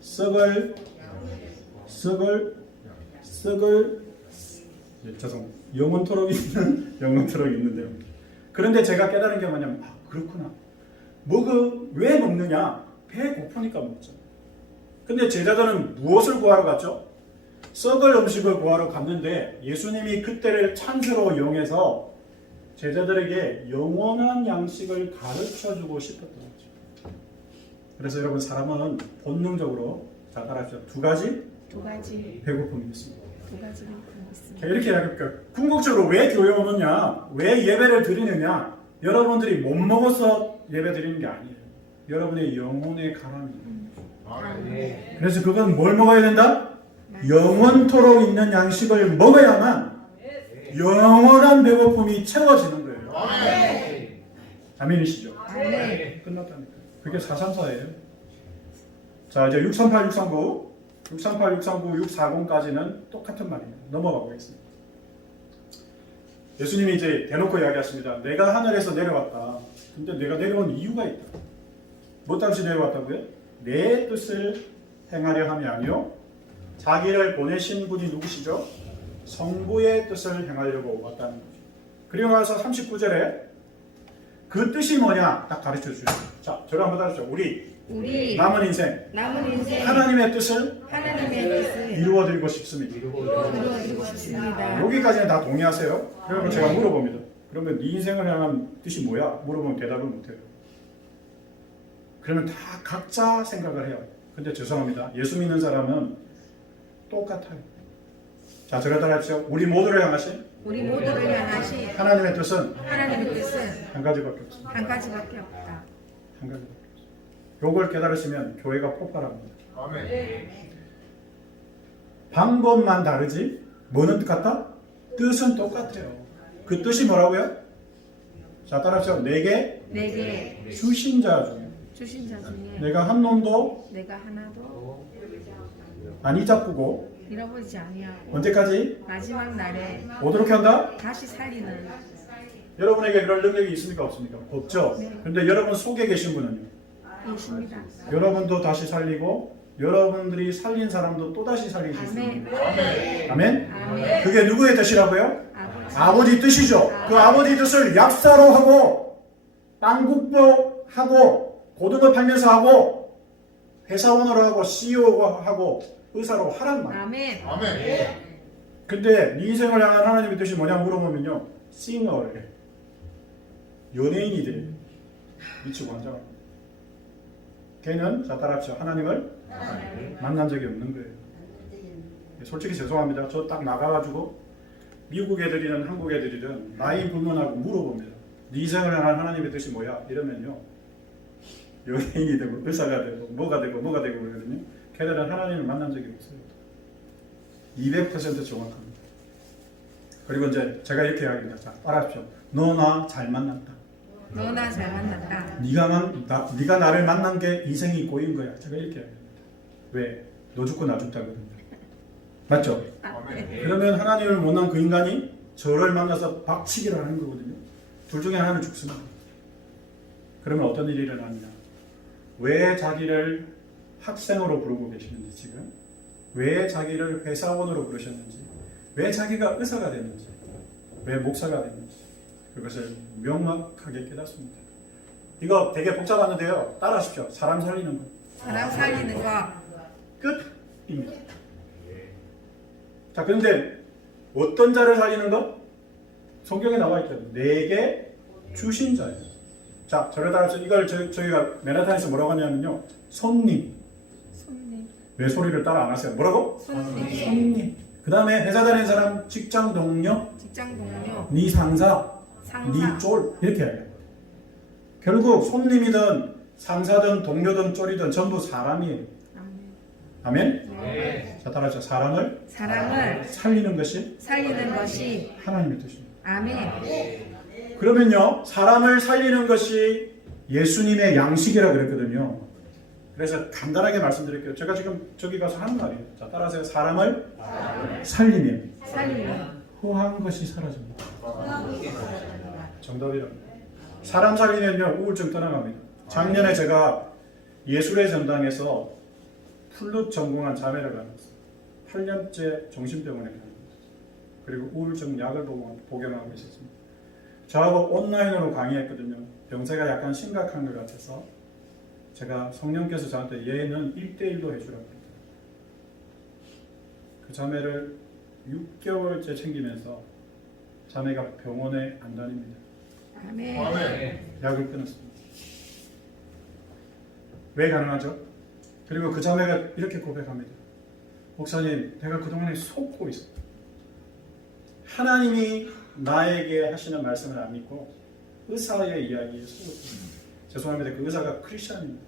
썩을 죄송합니다. 영원토록 있는데요. 그런데 제가 깨달은 게 뭐냐면, 아, 그렇구나. 왜 먹느냐? 배 고프니까 먹죠. 근데 제자들은 무엇을 구하러 갔죠? 썩을 음식을 구하러 갔는데 예수님이 그때를 찬스로 이용해서 제자들에게 영원한 양식을 가르쳐주고 싶었던 거죠. 그래서 여러분, 사람은 본능적으로, 자, 따라하십시오. 두 가지 배고픔이 있습니다. 자, 이렇게 이야기할까요? 궁극적으로 왜 교회 오느냐? 왜 예배를 드리느냐? 여러분들이 못 먹어서 예배 드리는 게 아니에요. 여러분의 영혼의 가람이에요. 그래서 그건 뭘 먹어야 된다? 영원토록 있는 양식을 먹어야만 영원한 배고픔이 채워지는 거예요. 아멘이시죠? 끝났다니까요. 그게 434예요. 자, 이제 638, 639, 638, 639, 640까지는 똑같은 말입니다. 넘어가 보겠습니다. 예수님이 이제 대놓고 이야기하십니다. 내가 하늘에서 내려왔다. 근데 내가 내려온 이유가 있다. 뭐 때문에 내려왔다고요? 내 뜻을 행하려 함이 아니요, 자기를 보내신 분이 누구시죠? 성부의 뜻을 행하려고 왔다는 거죠. 그리고 나서 39절에 그 뜻이 뭐냐 딱 가르쳐 주세요. 자, 저를 한번 따라주세요. 우리 남은 인생 하나님의 뜻을 이루어드리고 싶습니다. 여기까지는 다 동의하세요? 그러면 제가 물어봅니다. 그러면 네 인생을 향한 뜻이 뭐야? 물어보면 대답을 못해요. 그러면 다 각자 생각을 해요. 근데 죄송합니다. 예수 믿는 사람은 똑같아요. 자, 제가 따라하십시오. 우리 모두를 향하신 하나님의 뜻은 한 가지밖에 없습니다. 한 가지밖에 없다. 한 가지밖에 없습니다. 요걸 깨달으시면 교회가 폭발합니다. 아멘. 방법만 다르지 뭐는 똑같다? 뜻은 똑같아요. 그 뜻이 뭐라고요? 자, 따라하세요. 내게 내게 주신 자 중에 주신 자 중에 내가 한 놈도 내가 하나도 안 잊어보고 잃어버리지 아니하고 언제까지 마지막 날에 오도록 한다? 다시 살리는 여러분에게 그럴 능력이 있습니까? 없습니까? 없죠. 네. 근데 여러분 속에 계신 분은요? 있습니다. 여러분도 다시 살리고 여러분들이 살린 사람도 또 다시 살릴 수 있습니다. 아멘. 아멘? 아멘. 그게 누구의 뜻이라고요? 아버지. 아버지 뜻이죠. 그 아버지 뜻을 약사로 하고 빵국도 하고 고등어 팔면서 하고 회사원으로 하고 CEO가 하고 의사로 하란 말이에요. 아멘. 아멘. 근데 네 인생을 향한 하나님의 뜻이 뭐냐 물어보면요. 싱어를 연예인이 돼. 미치고 환장합니다. 걔는 자 따라합시다. 하나님을 만난 적이 없는 거예요. 솔직히 죄송합니다. 저 딱 나가가지고 미국 애들이든 한국 애들이든 나이 불문하고 물어봅니다. 네 인생을 향한 하나님의 뜻이 뭐야? 이러면요. 연예인이 되고 의사가 되고 뭐가 되고 그러거든요. 걔들은 하나님을 만난 적이 없어요. 200% 정확합니다. 그리고 이제 제가 이렇게 이야기합니다. 자, 따라하십시오. 너 나 잘 만났다. 너나 잘 만났다. 네가 나를 만난 게 인생이 꼬인 거야. 제가 이렇게 이야기합니다. 왜? 너 죽고 나 죽다거든요. 맞죠? 아멘. 그러면 하나님을 못난 그 인간이 저를 만나서 박치기를 하는 거거든요. 둘 중에 하나는 죽습니다. 그러면 어떤 일이 일어나느냐? 왜 자기를 학생으로 부르고 계시는지 지금, 왜 자기를 회사원으로 부르셨는지, 왜 자기가 의사가 됐는지, 왜 목사가 됐는지 그것을 명확하게 깨닫습니다. 이거 되게 복잡한데요. 따라하십시오. 사람 살리는 것. 사람 살리는 거. 끝입니다. 자, 그런데 어떤 자를 살리는 것? 성경에 나와 있죠. 내게 주신 자예요. 자, 저를 따라서 이걸 저희가 맨하탄에서 뭐라고 하냐면요. 손님. 손님. 왜 소리를 따라 안 하세요? 뭐라고? 손님. 손님. 그 다음에 회사 다니는 사람, 직장 동료, 직장 동료. 네 상사, 상사. 네 쫄 이렇게 해요. 결국 손님이든 상사든 동료든 쫄이든 전부 사람이에요. 아멘. 아멘? 네. 자, 따라서 사람을 사람을 살리는 것이 살리는 것이 하나님의 뜻입니다. 아멘. 그러면요, 사람을 살리는 것이 예수님의 양식이라고 그랬거든요. 그래서 간단하게 말씀드릴게요. 제가 지금 저기 가서 하는 말이에요. 자, 따라하세요. 사람을 살리면 살리는 허한 것이 사라집니다. 정답이랍니다. 사람 살리면요, 우울증 떠나갑니다. 작년에 제가 예술의 전당에서 플룻 전공한 자매를 만났어요. 8년째 정신병원에 다닙니다. 그리고 우울증 약을 복용하고 있었습니다. 저하고 온라인으로 강의했거든요. 병세가 약간 심각한 것 같아서 제가 성령께서 저한테 얘는 1대1로 해주라고 했어요. 그 자매를 6개월째 챙기면서 자매가 병원에 안 다닙니다. 아멘. 아멘. 약을 끊었습니다. 왜 가능하죠? 그리고 그 자매가 이렇게 고백합니다. 목사님, 내가 그동안에 속고 있어요. 하나님이 나에게 하시는 말씀을 안 믿고 의사의 이야기에 속고 있어요. 죄송합니다. 그 의사가 크리스찬입니다.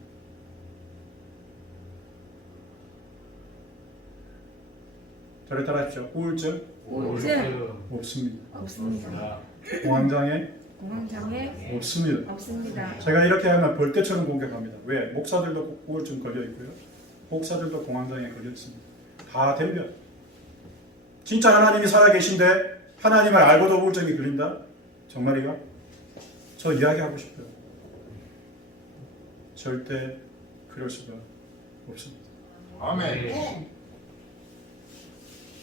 저를 따라하십시오. 우울증 우울증 없습니다. 없습니다. 공황장애 공황장애 없습니다. 없습니다. 제가 이렇게 하면 벌떼처럼 공격합니다. 왜? 목사들도 우울증 걸려 있고요. 목사들도 공황장애 걸려 있습니다. 다 덤벼. 진짜 하나님이 살아계신데 하나님을 알고도 우울증이 걸린다? 정말이가? 저 이야기하고 싶어요. 절대 그럴 수가 없습니다. 아멘.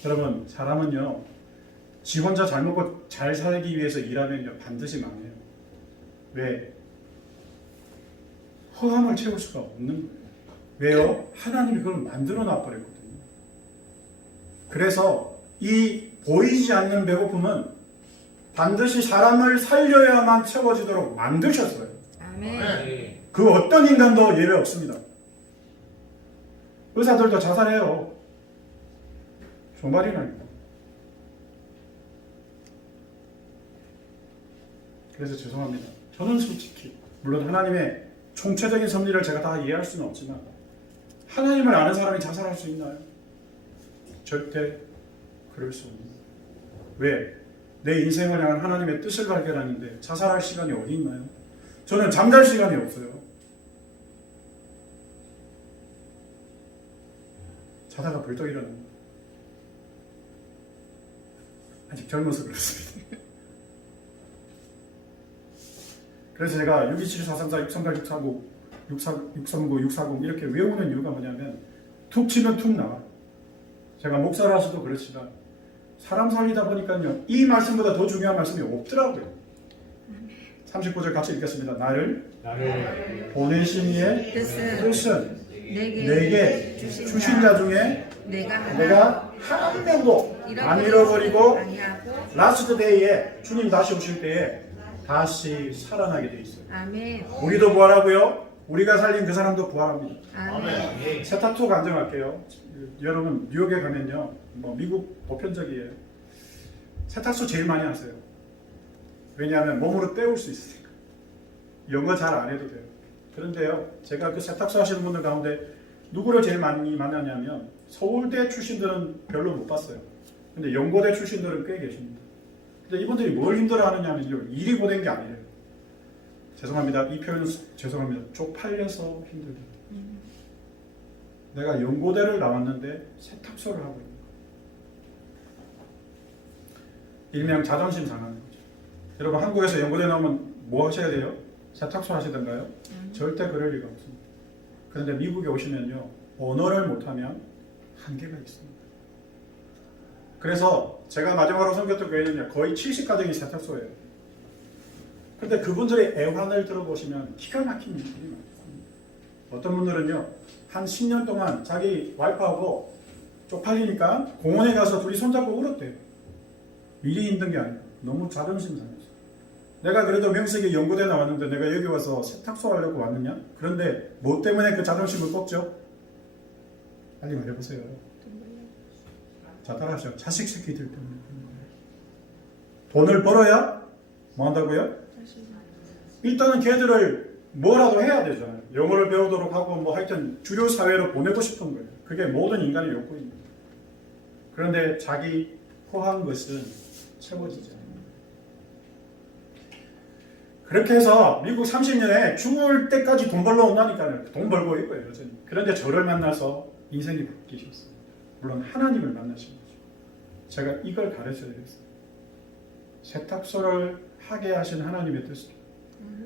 여러분, 사람은요, 지 혼자 잘 먹고 잘 살기 위해서 일하면요, 반드시 망해요. 왜? 허감을 채울 수가 없는 거예요. 왜요? 하나님이 그걸 만들어 놔버렸거든요. 그래서 이 보이지 않는 배고픔은 반드시 사람을 살려야만 채워지도록 만드셨어요. 아멘. 그 어떤 인간도 예외 없습니다. 의사들도 자살해요. 종말이라니까. 그래서 죄송합니다. 저는 솔직히 물론 하나님의 총체적인 섭리를 제가 다 이해할 수는 없지만 하나님을 아는 사람이 자살할 수 있나요? 절대 그럴 수 없는. 왜? 내 인생을 향한 하나님의 뜻을 발견하는데 자살할 시간이 어디 있나요? 저는 잠잘 시간이 없어요. 자다가 벌떡 일어나요. 아직 젊어서 그렇습니다. 그래서 제가 627, 434, 638, 649, 639, 640 이렇게 외우는 이유가 뭐냐면 툭 치면 툭 나와. 제가 목사라서도 그렇지만 사람 살리다 보니까요 이 말씀보다 더 중요한 말씀이 없더라고요. 39절 같이 읽겠습니다. 나를 보내신 이의 뜻은 내게 주신 자 중에 내가 한 명도 안 잃어버리고 라스트 데이에 주님 다시 오실 때에 다시 살아나게 돼 있어요. 아멘. 우리도 부활하고요. 우리가 살린 그 사람도 부활합니다. 아멘. 세탁소 간증할게요. 여러분 뉴욕에 가면요, 뭐 미국 보편적이에요. 세탁소 제일 많이 하세요. 왜냐하면 몸으로 때울 수 있으니까. 영어 잘 안 해도 돼요. 그런데요, 제가 그 세탁소 하시는 분들 가운데 누구를 제일 많이 만나냐면 서울대 출신들은 별로 못 봤어요. 근데 연고대 출신들은 꽤 계십니다. 근데 이분들이 뭘 힘들어하느냐면요, 일이 고된 게 아니에요. 죄송합니다. 이 표현은 죄송합니다. 쪽팔려서 힘들다. 내가 연고대를 나왔는데 세탁소를 하고 있는 거예요. 일명 자존심 상하는 거죠. 여러분 한국에서 연고대 나오면 뭐 하셔야 돼요? 세탁소 하시던가요? 절대 그럴 리가 없습니다. 그런데 미국에 오시면요, 언어를 못하면 한계가 있습니다. 그래서 제가 마지막으로 섬겼던 교회는요, 거의 70가정이 세탁소예요. 근데 그분들의 애환을 들어보시면 기가 막힌 일들이 많습니다. 어떤 분들은요, 한 10년 동안 자기 와이프하고 쪽팔리니까 공원에 가서 둘이 손잡고 울었대요. 일이 힘든 게 아니라 너무 자존심 상했어. 내가 그래도 명색에 연고대 나왔는데 내가 여기 와서 세탁소 하려고 왔느냐? 그런데 뭐 때문에 그 자존심을 꺾죠? 빨리 말해보세요. 자, 따라하세요. 자식 새끼들 때문에. 돈을 벌어야 뭐 한다고요? 일단은 걔들을 뭐라도 해야 되잖아요. 영어를 배우도록 하고 뭐 하여튼 주류 사회로 보내고 싶은 거예요. 그게 모든 인간의 욕구입니다. 그런데 자기 포한 것은 채워지지 않아요. 그렇게 해서 미국 30년에 죽을 때까지 돈 벌러 온다니까요. 돈 벌고 있고요, 여전히. 그런데 저를 만나서 인생이 바뀌셨어요. 물론 하나님을 만나신 거죠. 제가 이걸 가르쳐야 되겠어요. 세탁소를 하게 하신 하나님의 뜻을.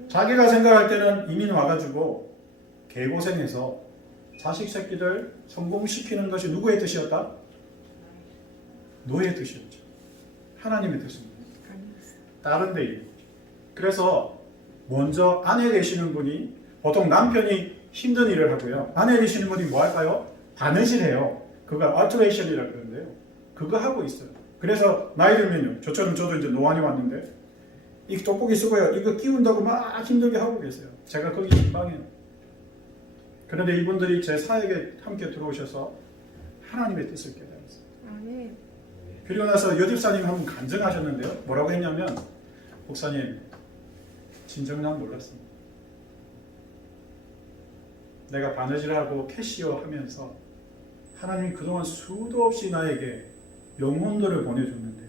자기가 생각할 때는 이민 와가지고 개고생해서 자식 새끼들 성공시키는 것이 누구의 뜻이었다? 노예의 뜻이었죠. 하나님의 뜻입니다. 다른 데 있는 거죠. 그래서 먼저 아내 되시는 분이, 보통 남편이 힘든 일을 하고요, 아내 되시는 분이 뭐 할까요? 바느질 해요. 그거 알트레이션이라고 그러는데요. 그거 하고 있어요. 그래서 나이 들면요, 저처럼 저도 이제 노안이 왔는데 이 떡볶이 쓰고요, 이거 끼운다고 막 힘들게 하고 계세요. 제가 거기 신방해요. 그런데 이분들이 제 사역에 함께 들어오셔서 하나님의 뜻을 깨달았어요. 아멘. 그리고 나서 여집사님 한 분 간증하셨는데요. 뭐라고 했냐면, 목사님, 진정 난 몰랐습니다. 내가 바느질하고 캐시어 하면서 하나님이 그동안 수도 없이 나에게 영혼들을 보내줬는데,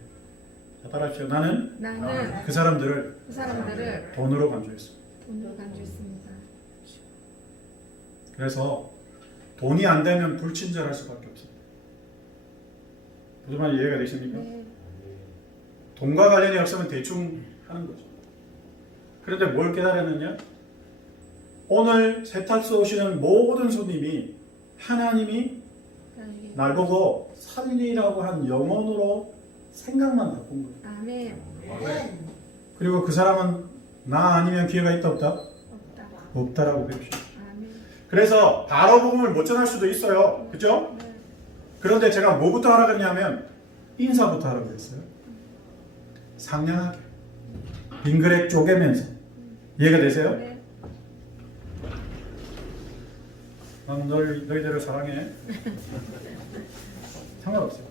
따라하십시오. 나는 그 사람들을 돈으로 간주했습니다. 돈으로 간주했습니다. 그래서 돈이 안 되면 불친절할 수밖에 없습니다. 무슨 말인지 이해가 되십니까? 네. 돈과 관련이 없으면 대충 하는 거죠. 그런데 뭘 깨달았느냐? 오늘 세탁소 오시는 모든 손님이 하나님이 날 보고 살리라고 한 영혼으로 생각만 바꾼 거예요. 아멘. 그리고 그 사람은 나 아니면 기회가 있다 없다? 없다. 없다라고 배우셨어요. 아멘. 그래서 바로 복음을 못 전할 수도 있어요. 그죠? 네. 그런데 제가 뭐부터 하라 그랬냐면 인사부터 하라고 그랬어요. 상냥하게 빙그레 쪼개면서. 이해가 되세요? 네. 난 너희들을 사랑해. 상관없어요.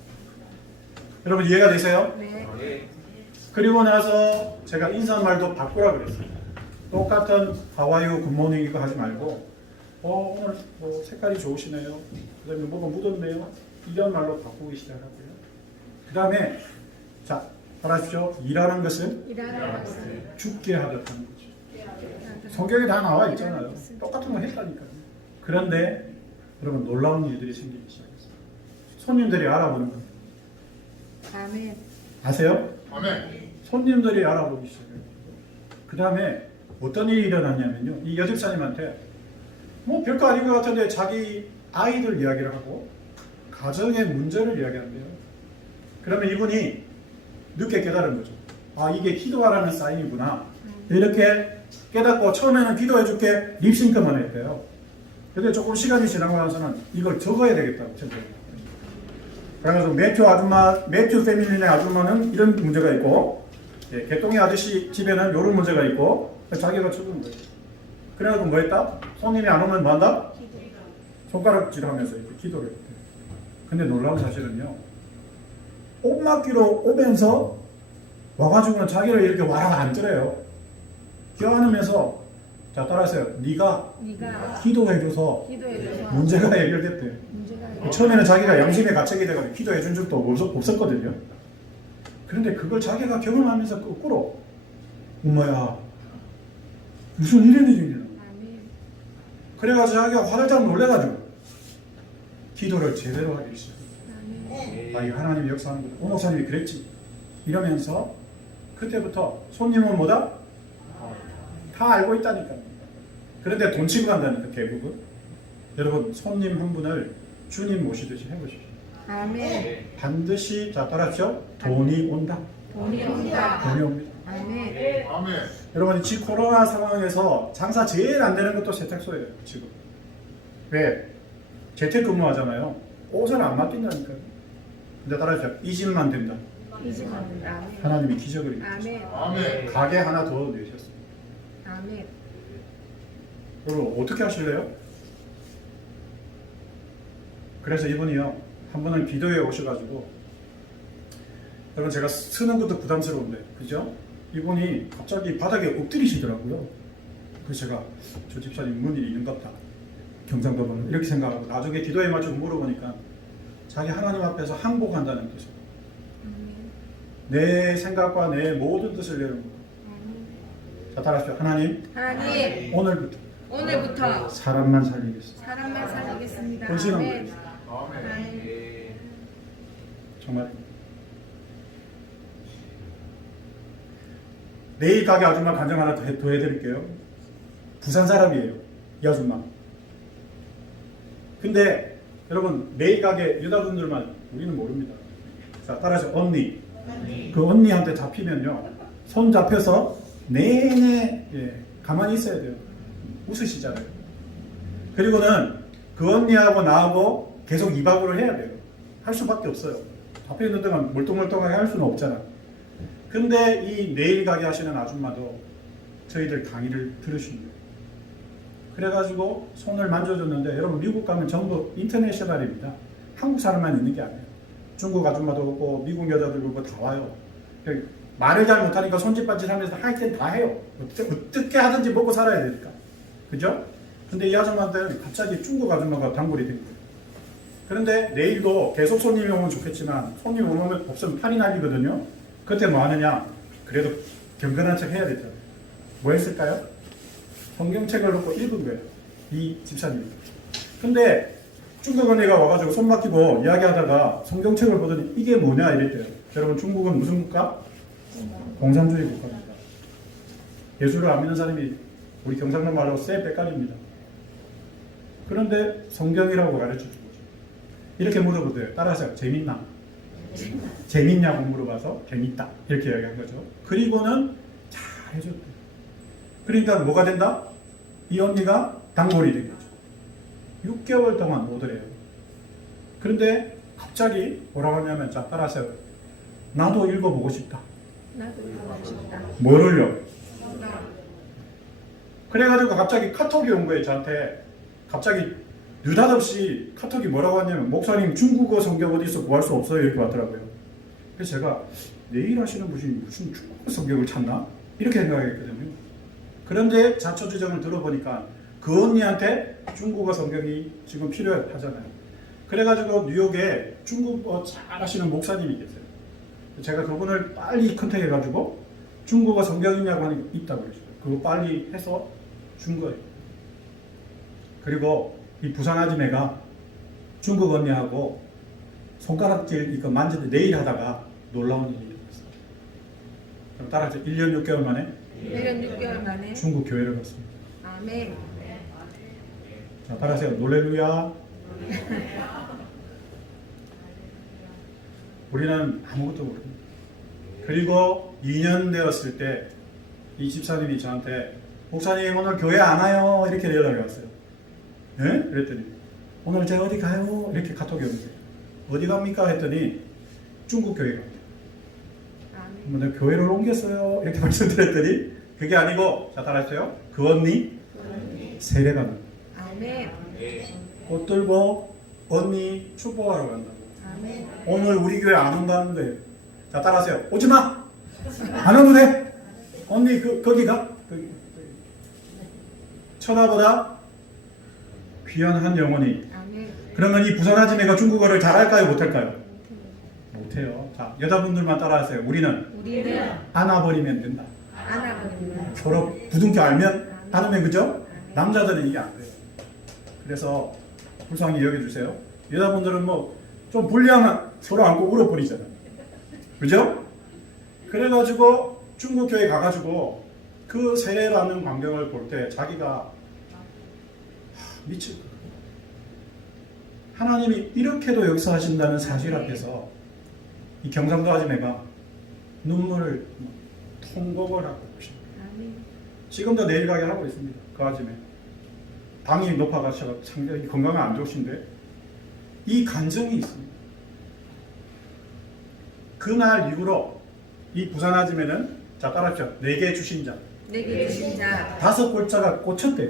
여러분 이해가 되세요? 네. 그리고 나서 제가 인사말도 바꾸라 그랬어요. 똑같은 하와이어 굿모닝 이거 하지 말고 오늘 뭐 색깔이 좋으시네요. 그 다음에 뭐가 묻었네요. 이런 말로 바꾸기 시작하고요. 그 다음에 자 알아주십시오. 일하는 것은 일하는 것은 죽게 하듯 하는 거죠. 성경에 다 나와 있잖아요. 똑같은 거 했다니까요. 그런데 여러분 놀라운 일들이 생기기 시작했어요. 손님들이 알아보는 겁니다. 아멘. 아세요? 아멘. 손님들이 알아보기 시작해요. 그 다음에 어떤 일이 일어났냐면요. 이 여집사님한테 뭐 별거 아닌 것 같은데 자기 아이들 이야기를 하고 가정의 문제를 이야기한대요. 그러면 이분이 늦게 깨달은 거죠. 아 이게 기도하라는 사인이구나. 이렇게 깨닫고 처음에는 기도해줄게 립싱크만 했대요. 근데 조금 시간이 지나고 나서는 이걸 적어야 되겠다고 생각해요. 그래서 매튜 패밀리네 아줌마는 이런 문제가 있고 개똥이 아저씨 집에는 이런 문제가 있고 자기가 적은 거예요. 그래가지고 뭐 했다? 손님이 안 오면 뭐 한다? 손가락질하면서 이렇게 기도를 했대요. 근데 놀라운 사실은요. 옷맡기로 오면서 와가지고는 자기를 이렇게 와라 앉으래요. 껴안으면서 자 따라하세요. 네가 기도해줘서 기도해줘서 문제가 해결됐대요. 문제가 처음에는 자기가 양심의 가책이 돼가지고 기도해준 적도 없었거든요. 그런데 그걸 자기가 경험하면서 거꾸로 엄마야 무슨 이런 일이 일어나. 아멘. 그래가지고 자기가 화들짝 놀래가지고 기도를 제대로 하기 시작해요. 아멘. 아, 이 하나님이 역사하는 거다. 오 목사님이 그랬지. 이러면서 그때부터 손님은 뭐다? 다 알고 있다니까요. 그런데 돈 치고 간다니까 대부분. 여러분 손님 한 분을 주님 모시듯이 해보십시오. 아멘. 반드시 자 따라하죠. 돈이 온다. 돈이 온다. 돈이 옵니다. 아멘. 아멘. 여러분 지금 코로나 상황에서 장사 제일 안 되는 것도 세탁소예요. 지금. 왜? 재택근무하잖아요. 옷을 안 맡긴다니까요. 근데 따라하죠. 이 집만 된다. 이지만 아멘. 하나님이 기적을 일으켰어요. 아멘. 아멘. 가게 하나 더 내셨어요. 아멘. 여러분 어떻게 하실래요? 그래서 이분이요. 한 번은 기도에 오셔가지고 여러분 제가 쓰는 것도 부담스러운데 그죠? 이분이 갑자기 바닥에 엎드리시더라고요. 그래서 제가 저 집사님 뭔 일이 있는갑다. 경상도로는 이렇게 생각하고 나중에 기도에 맞춰서 물어보니까 자기 하나님 앞에서 항복한다는 뜻이에요. 내 생각과 내 모든 뜻을 내려놓고 자 따라하십시오. 하나님 오늘부터 오늘부터 사람만 살리겠습니다. 사람만 살리겠습니다. 헌신한 아멘. 거예요. 아멘. 정말 내일 가게 아줌마 간증 하나 더 해드릴게요. 부산 사람이에요. 이 아줌마. 근데 여러분 내일 가게 여자분들만 우리는 모릅니다. 자 따라서 언니. 그 언니한테 잡히면요. 손 잡혀서 내내 가만히 있어야 돼요. 웃으시잖아요. 그리고는 그 언니하고 나하고 계속 2박으로 해야 돼요. 할 수밖에 없어요. 잡혀있는 동안 멀뚱멀뚱하게 할 수는 없잖아. 근데 이 네일 가게 하시는 아줌마도 저희들 강의를 들으십니다. 그래가지고 손을 만져줬는데 여러분 미국 가면 전부 인터내셔널입니다. 한국 사람만 있는 게 아니에요. 중국 아줌마도 오고 미국 여자들도 오고 다 와요. 말을 잘 못하니까 손짓발짓 하면서 할 땐 다 해요. 어떻게 하든지 먹고 살아야 되니까. 그죠? 근데 이 아줌마한테는 갑자기 중국 아줌마가 단골이 된 거예요. 그런데 내일도 계속 손님이 오면 좋겠지만 손님 오면 없으면 팔이 날리거든요. 그때 뭐 하느냐? 그래도 경건한 척 해야 되잖아요. 뭐 했을까요? 성경책을 놓고 읽은 거예요. 이 집사님이. 근데 중국 언니가 와가지고 손 맡기고 이야기하다가 성경책을 보더니 이게 뭐냐 이랬대요. 여러분 중국은 무슨 국가? 공산주의 국가입니다. 예수를 안 믿는 사람이 우리 경상도 말로 쎄 빽깔입니다. 그런데 성경이라고 가르쳐주고 이렇게 물어보대요. 따라하세요. 재밌나? 재밌냐고 물어봐서 재밌다 이렇게 이야기한 거죠. 그리고는 잘 해줬대요. 그러니까 뭐가 된다? 이 언니가 단골이 된 거죠. 6개월 동안 오더래요. 그런데 갑자기 뭐라고 하냐면 자 따라하세요. 나도 읽어보고 싶다. 나도 읽어보고 싶다. 뭐를요? 그래가지고 갑자기 카톡이 온 거예요. 저한테 갑자기 느닷없이 카톡이 뭐라고 하냐면 목사님 중국어 성경 어디서 구할 수 없어요 이렇게 왔더라고요. 그래서 제가 내일 하시는 분이 무슨 중국어 성경을 찾나? 이렇게 생각했거든요. 그런데 자초지종을 들어보니까 그 언니한테 중국어 성경이 지금 필요하잖아요. 그래가지고 뉴욕에 중국어 잘하시는 목사님이 계세요. 제가 그분을 빨리 컨택해가지고 중국어 성경 있냐고 하니까 있다고 그랬어요. 그거 빨리 해서 준 거예요. 그리고 이 부산 아줌매가 중국 언니하고 손가락질 이거 만지는데 내일 하다가 놀라운 일이 일어났어요. 그럼 따라서 1년 6개월 만에 1년 6개월 만에 중국 교회를 갔습니다. 아멘. 자, 따라하세요. 놀렐루야. 우리는 아무것도 모릅니다. 그리고 2년 되었을 때 이 집사님이 저한테 목사님 오늘 교회 안 와요 이렇게 연락이 왔어요. 예? 그랬더니 오늘 제가 어디 가요? 이렇게 카톡이 오는데 어디 갑니까? 했더니 중국 교회 갑니다. 아멘. 내가 교회를 옮겼어요 이렇게 말씀드렸더니 그게 아니고 자 따라하세요. 그 언니 세례 가는 아멘. 옷 들고 언니 축복하러 간다고. 아멘. 오늘 우리 교회 안 온다는데 자 따라하세요. 오지마 안 와도 돼. 언니 거기 가. 천하보다 귀한 한 영혼이. 아멘. 그러면 이 부산 아줌매가 중국어를 잘할까요 못할까요? 못해요. 자 여자분들만 따라하세요. 우리는 안아버리면 된다. 안아버립니다. 서로 부둥켜 알면 안으면 그죠? 남자들은 이게 안 돼요. 그래서 불쌍히 여겨주세요. 여자분들은 뭐 좀 불리하면 서로 안고 울어버리잖아요. 그죠? 그래가지고 중국 교회 가가지고 그 세례라는 광경을 볼 때 자기가 미칠 거예요. 하나님이 이렇게도 역사하신다는 사실 앞에서 이 경상도 아줌매가 눈물을 통곡을 하고 있습니다. 아멘. 지금도 내일 가게 하고 있습니다. 그 아줌매 당이 높아가셔서 상당히 건강이 안 좋으신데 이 간증이 있습니다. 그날 이후로 이 부산 아줌매는 자 따라합시다. 내게 주신 자 내게 주신 자 5골자가 꽂혔대요.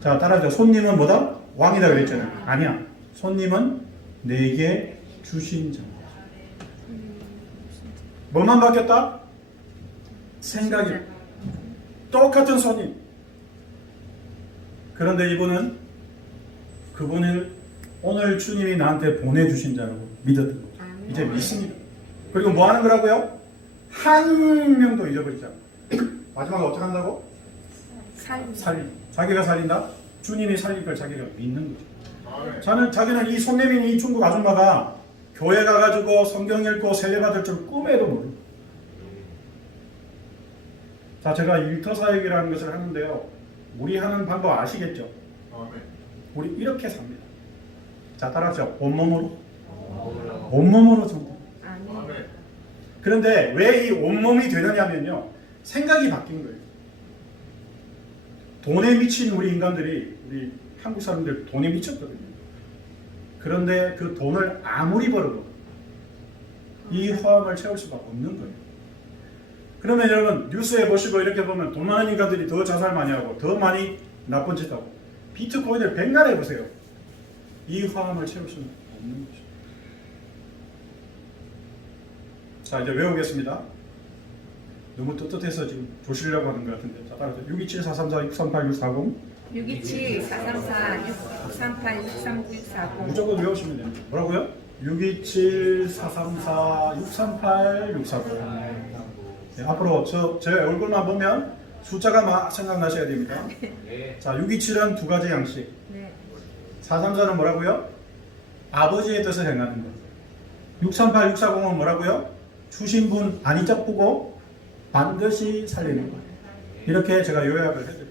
자 따라합시다. 손님은 뭐다? 왕이다 그랬잖아요. 아니야. 손님은 내게 주신 자. 뭐만 바뀌었다? 생각이. 똑같은 손님. 그런데 이분은 그분을 오늘 주님이 나한테 보내주신 자라고 믿었던 거죠. 아멘. 이제 믿습니다. 그리고 뭐 하는 거라고요? 한 명도 잊어버리지 않고. 마지막에 어떻게 한다고? 살리. 자기가 살린다? 주님이 살릴 걸 자기가 믿는 거죠. 자기는 이 손내민 이 중국 아줌마가 교회 가가지고 성경 읽고 세례받을 줄 꿈에도 모르고. 자, 제가 일터 사역이라는 것을 하는데요. 우리 하는 방법 아시겠죠? 우리 이렇게 삽니다. 자, 따라하죠. 온몸으로. 온몸으로 전부. 아멘. 그런데 왜 이 온몸이 되느냐면요. 생각이 바뀐 거예요. 돈에 미친 우리 인간들이, 우리 한국 사람들 돈에 미쳤거든요. 그런데 그 돈을 아무리 벌어도 이 허함을 채울 수가 없는 거예요. 그러면 여러분 뉴스에 보시고 이렇게 보면 돈 많은 인간들이 더 자살 많이 하고 더 많이 나쁜 짓 하고 비트코인을 백날 해보세요. 이 허함을 채울 수는 없는 거죠. 자 이제 외우겠습니다. 너무 떳떳해서 지금 조시려고 하는 것 같은데 자 따라서 627-434-638-640 627-434-638-63940 무조건 외우시면 됩니다. 뭐라고요? 627-434-638-640 네, 앞으로 제 얼굴만 보면 숫자가 막 생각나셔야 됩니다. 자 627은 두 가지 양식 네. 434는 뭐라고요? 아버지의 뜻을 행하는 것 638, 640은 뭐라고요? 주신 분 안 잊어보고 반드시 살리는 것 이렇게 제가 요약을 해드립니다.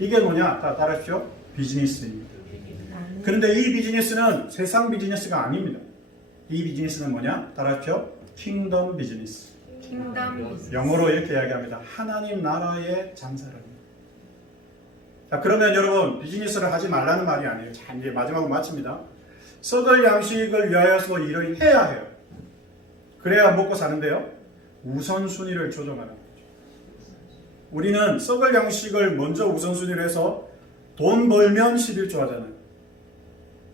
이게 뭐냐? 따라하십시오. 비즈니스입니다. 그런데 이 비즈니스는 세상 비즈니스가 아닙니다. 이 비즈니스는 뭐냐? 따라하십시오. 킹덤 비즈니스. 킹덤 비즈니스. 영어로 이렇게 이야기합니다. 하나님 나라의 장사랍니다. 자, 그러면 여러분 비즈니스를 하지 말라는 말이 아니에요. 자, 이제 마지막으로 마칩니다. 썩을 양식을 위하여서 일을 해야 해요. 그래야 먹고 사는데요. 우선순위를 조정하는 거죠. 우리는 썩을 양식을 먼저 우선순위를 해서 돈 벌면 11조 하잖아요.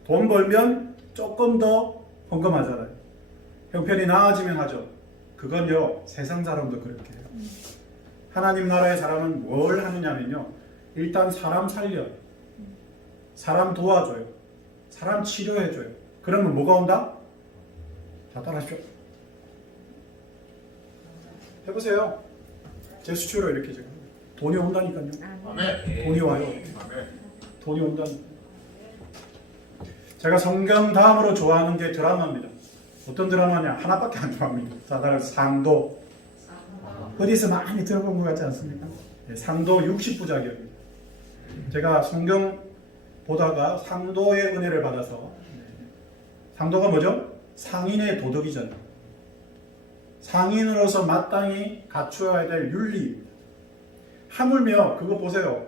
돈 벌면 조금 더 헌금하잖아요. 형편이 나아지면 하죠. 그건요 세상 사람도 그렇게 해요. 하나님 나라의 사람은 뭘 하느냐면요. 일단 사람 살려요. 사람 도와줘요. 사람 치료해줘요. 그러면 뭐가 온다? 자, 따라하십시오. 해보세요. 제 수치로 이렇게 지금 돈이 온다니까요. 아멘. 돈이 와요. 아멘. 돈이 온다니까. 제가 성경 다음으로 좋아하는 게 드라마입니다. 어떤 드라마냐? 하나밖에 안 좋아합니다. 자, 다른 상도. 어디서 많이 들어본 것 같지 않습니까? 네, 상도 60부작이입니다. 제가 성경 보다가 상도의 은혜를 받아서, 상도가 뭐죠? 상인의 도덕이잖아요. 상인으로서 마땅히 갖추어야 될 윤리입니다. 하물며 그거 보세요.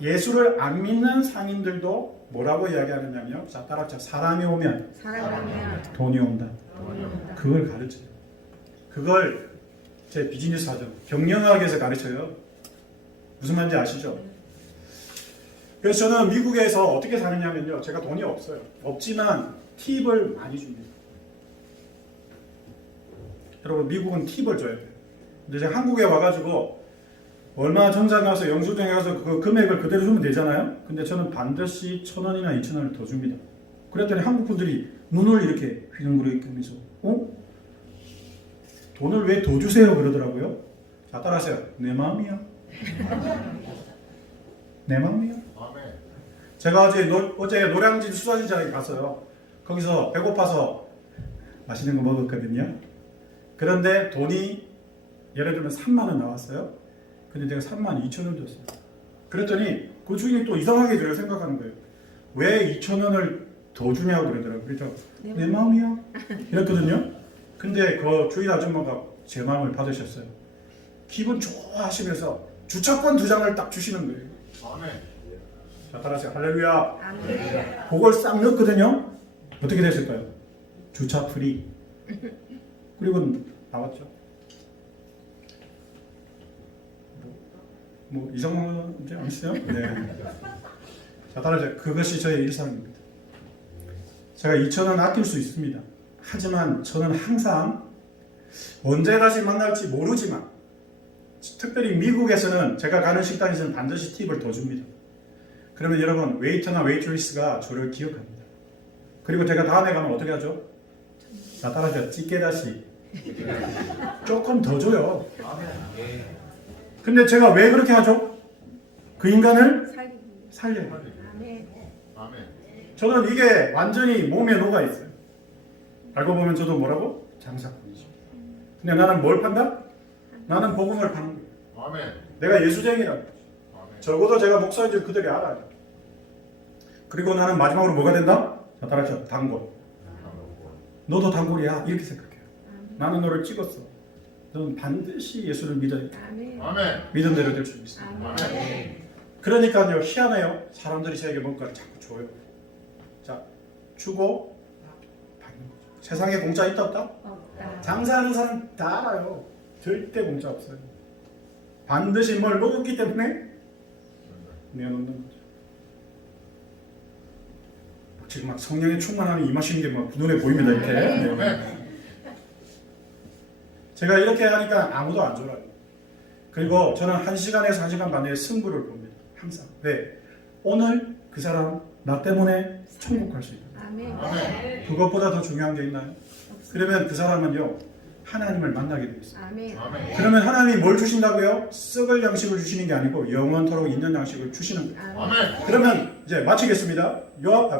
예수를 안 믿는 상인들도 뭐라고 이야기하느냐면, 자, 따라합시다. 사람이 오면 돈이 온다. 그걸 가르쳐요. 그걸 제 비즈니스 하죠. 경영학에서 가르쳐요. 무슨 말인지 아시죠? 그래서 저는 미국에서 어떻게 사느냐면요. 제가 돈이 없어요. 없지만 팁을 많이 줍니다. 여러분, 미국은 팁을 줘야 돼요. 근데 제가 한국에 와가지고 얼마 전장에 가서 영수증에 가서 그 금액을 그대로 주면 되잖아요. 근데 저는 반드시 1,000원이나 2,000원을 더 줍니다. 그랬더니 한국 분들이 눈을 이렇게 휘둥그레 하면서 돈을 왜 더 주세요? 그러더라고요. 자, 따라하세요. 내 마음이야. 내 마음이야. 아멘. 제가 어제 노량진 수산시장에 갔어요. 거기서 배고파서 맛있는 거 먹었거든요. 그런데 돈이 예를 들면 3만 원 나왔어요. 근데 내가 3만 2천 원 줬어요. 그랬더니 그 주인이 또 이상하게 저를 생각하는 거예요. 왜 2천 원을 더 주냐고 그러더라고요. 그래서 내 마음이야. 이랬거든요. 근데 그 주인 아줌마가 제 마음을 받으셨어요. 기분 좋아하시면서 주차권 2장을 딱 주시는 거예요. 아멘. 자, 따라하세요. 할렐루야. 아멘. 그걸 싹 넣었거든요. 어떻게 됐을까요? 주차 프리. 그리고 나왔죠. 뭐 이상한 문제 아니세요? 네. 자, 따라하세요. 그것이 저의 일상입니다. 제가 2,000원 아낄 수 있습니다. 하지만 저는 항상 언제 다시 만날지 모르지만, 특별히 미국에서는 제가 가는 식당에서는 반드시 팁을 더 줍니다. 그러면 여러분, 웨이터나 웨이트리스가 저를 기억합니다. 그리고 제가 다음에 가면 어떻게 하죠? 자, 따라하세요. 찌개다시 조금 더 줘요. 근데 제가 왜 그렇게 하죠? 그 인간을 살려요. 아멘. 아멘. 저는 이게 완전히 몸에 녹아 있어요. 알고 보면 저도 뭐라고? 장사꾼이죠. 근데 나는 뭘 판다? 나는 복음을 파는 거예요. 아멘. 내가 예수쟁이라고. 아멘. 적어도 제가 목사인 줄 그들이 알아요. 그리고 나는 마지막으로 뭐가 된다? 자, 따라하죠. 단골. 너도 단골이야. 이렇게 생각해요. 나는 너를 찍었어. 너는 반드시 예수를 믿어야 돼. 아멘. 아멘. 믿은 대로 될 수 있어. 아멘. 그러니까요, 희한해요. 사람들이 저에게 뭔가를 자꾸 줘요. 자, 주고 받는 거죠. 세상에 공짜 있다 없다? 없다. 장사하는 사람 다 알아요. 절대 공짜 없어요. 반드시 뭘 먹었기 때문에 내놓는 거죠. 지금 막 성령의 충만함이 임하시는 게 막 눈에 보입니다. 이렇게. 네. 제가 이렇게 하니까 아무도 안 졸아요. 그리고 저는 1시간에서 1시간 반 내에 승부를 봅니다. 항상. 왜? 오늘 그 사람 나 때문에 천국 수 있다. 아멘. 아멘. 그것보다 더 중요한 게 있나요? 그러면 그 사람은요, 하나님을 만나게 되어 있어요. 아멘. 아멘. 그러면 하나님이 뭘 주신다고요? 썩을 양식을 주시는 게 아니고 영원토록 있는 양식을 주시는 거예요. 아멘. 그러면 이제 마치겠습니다.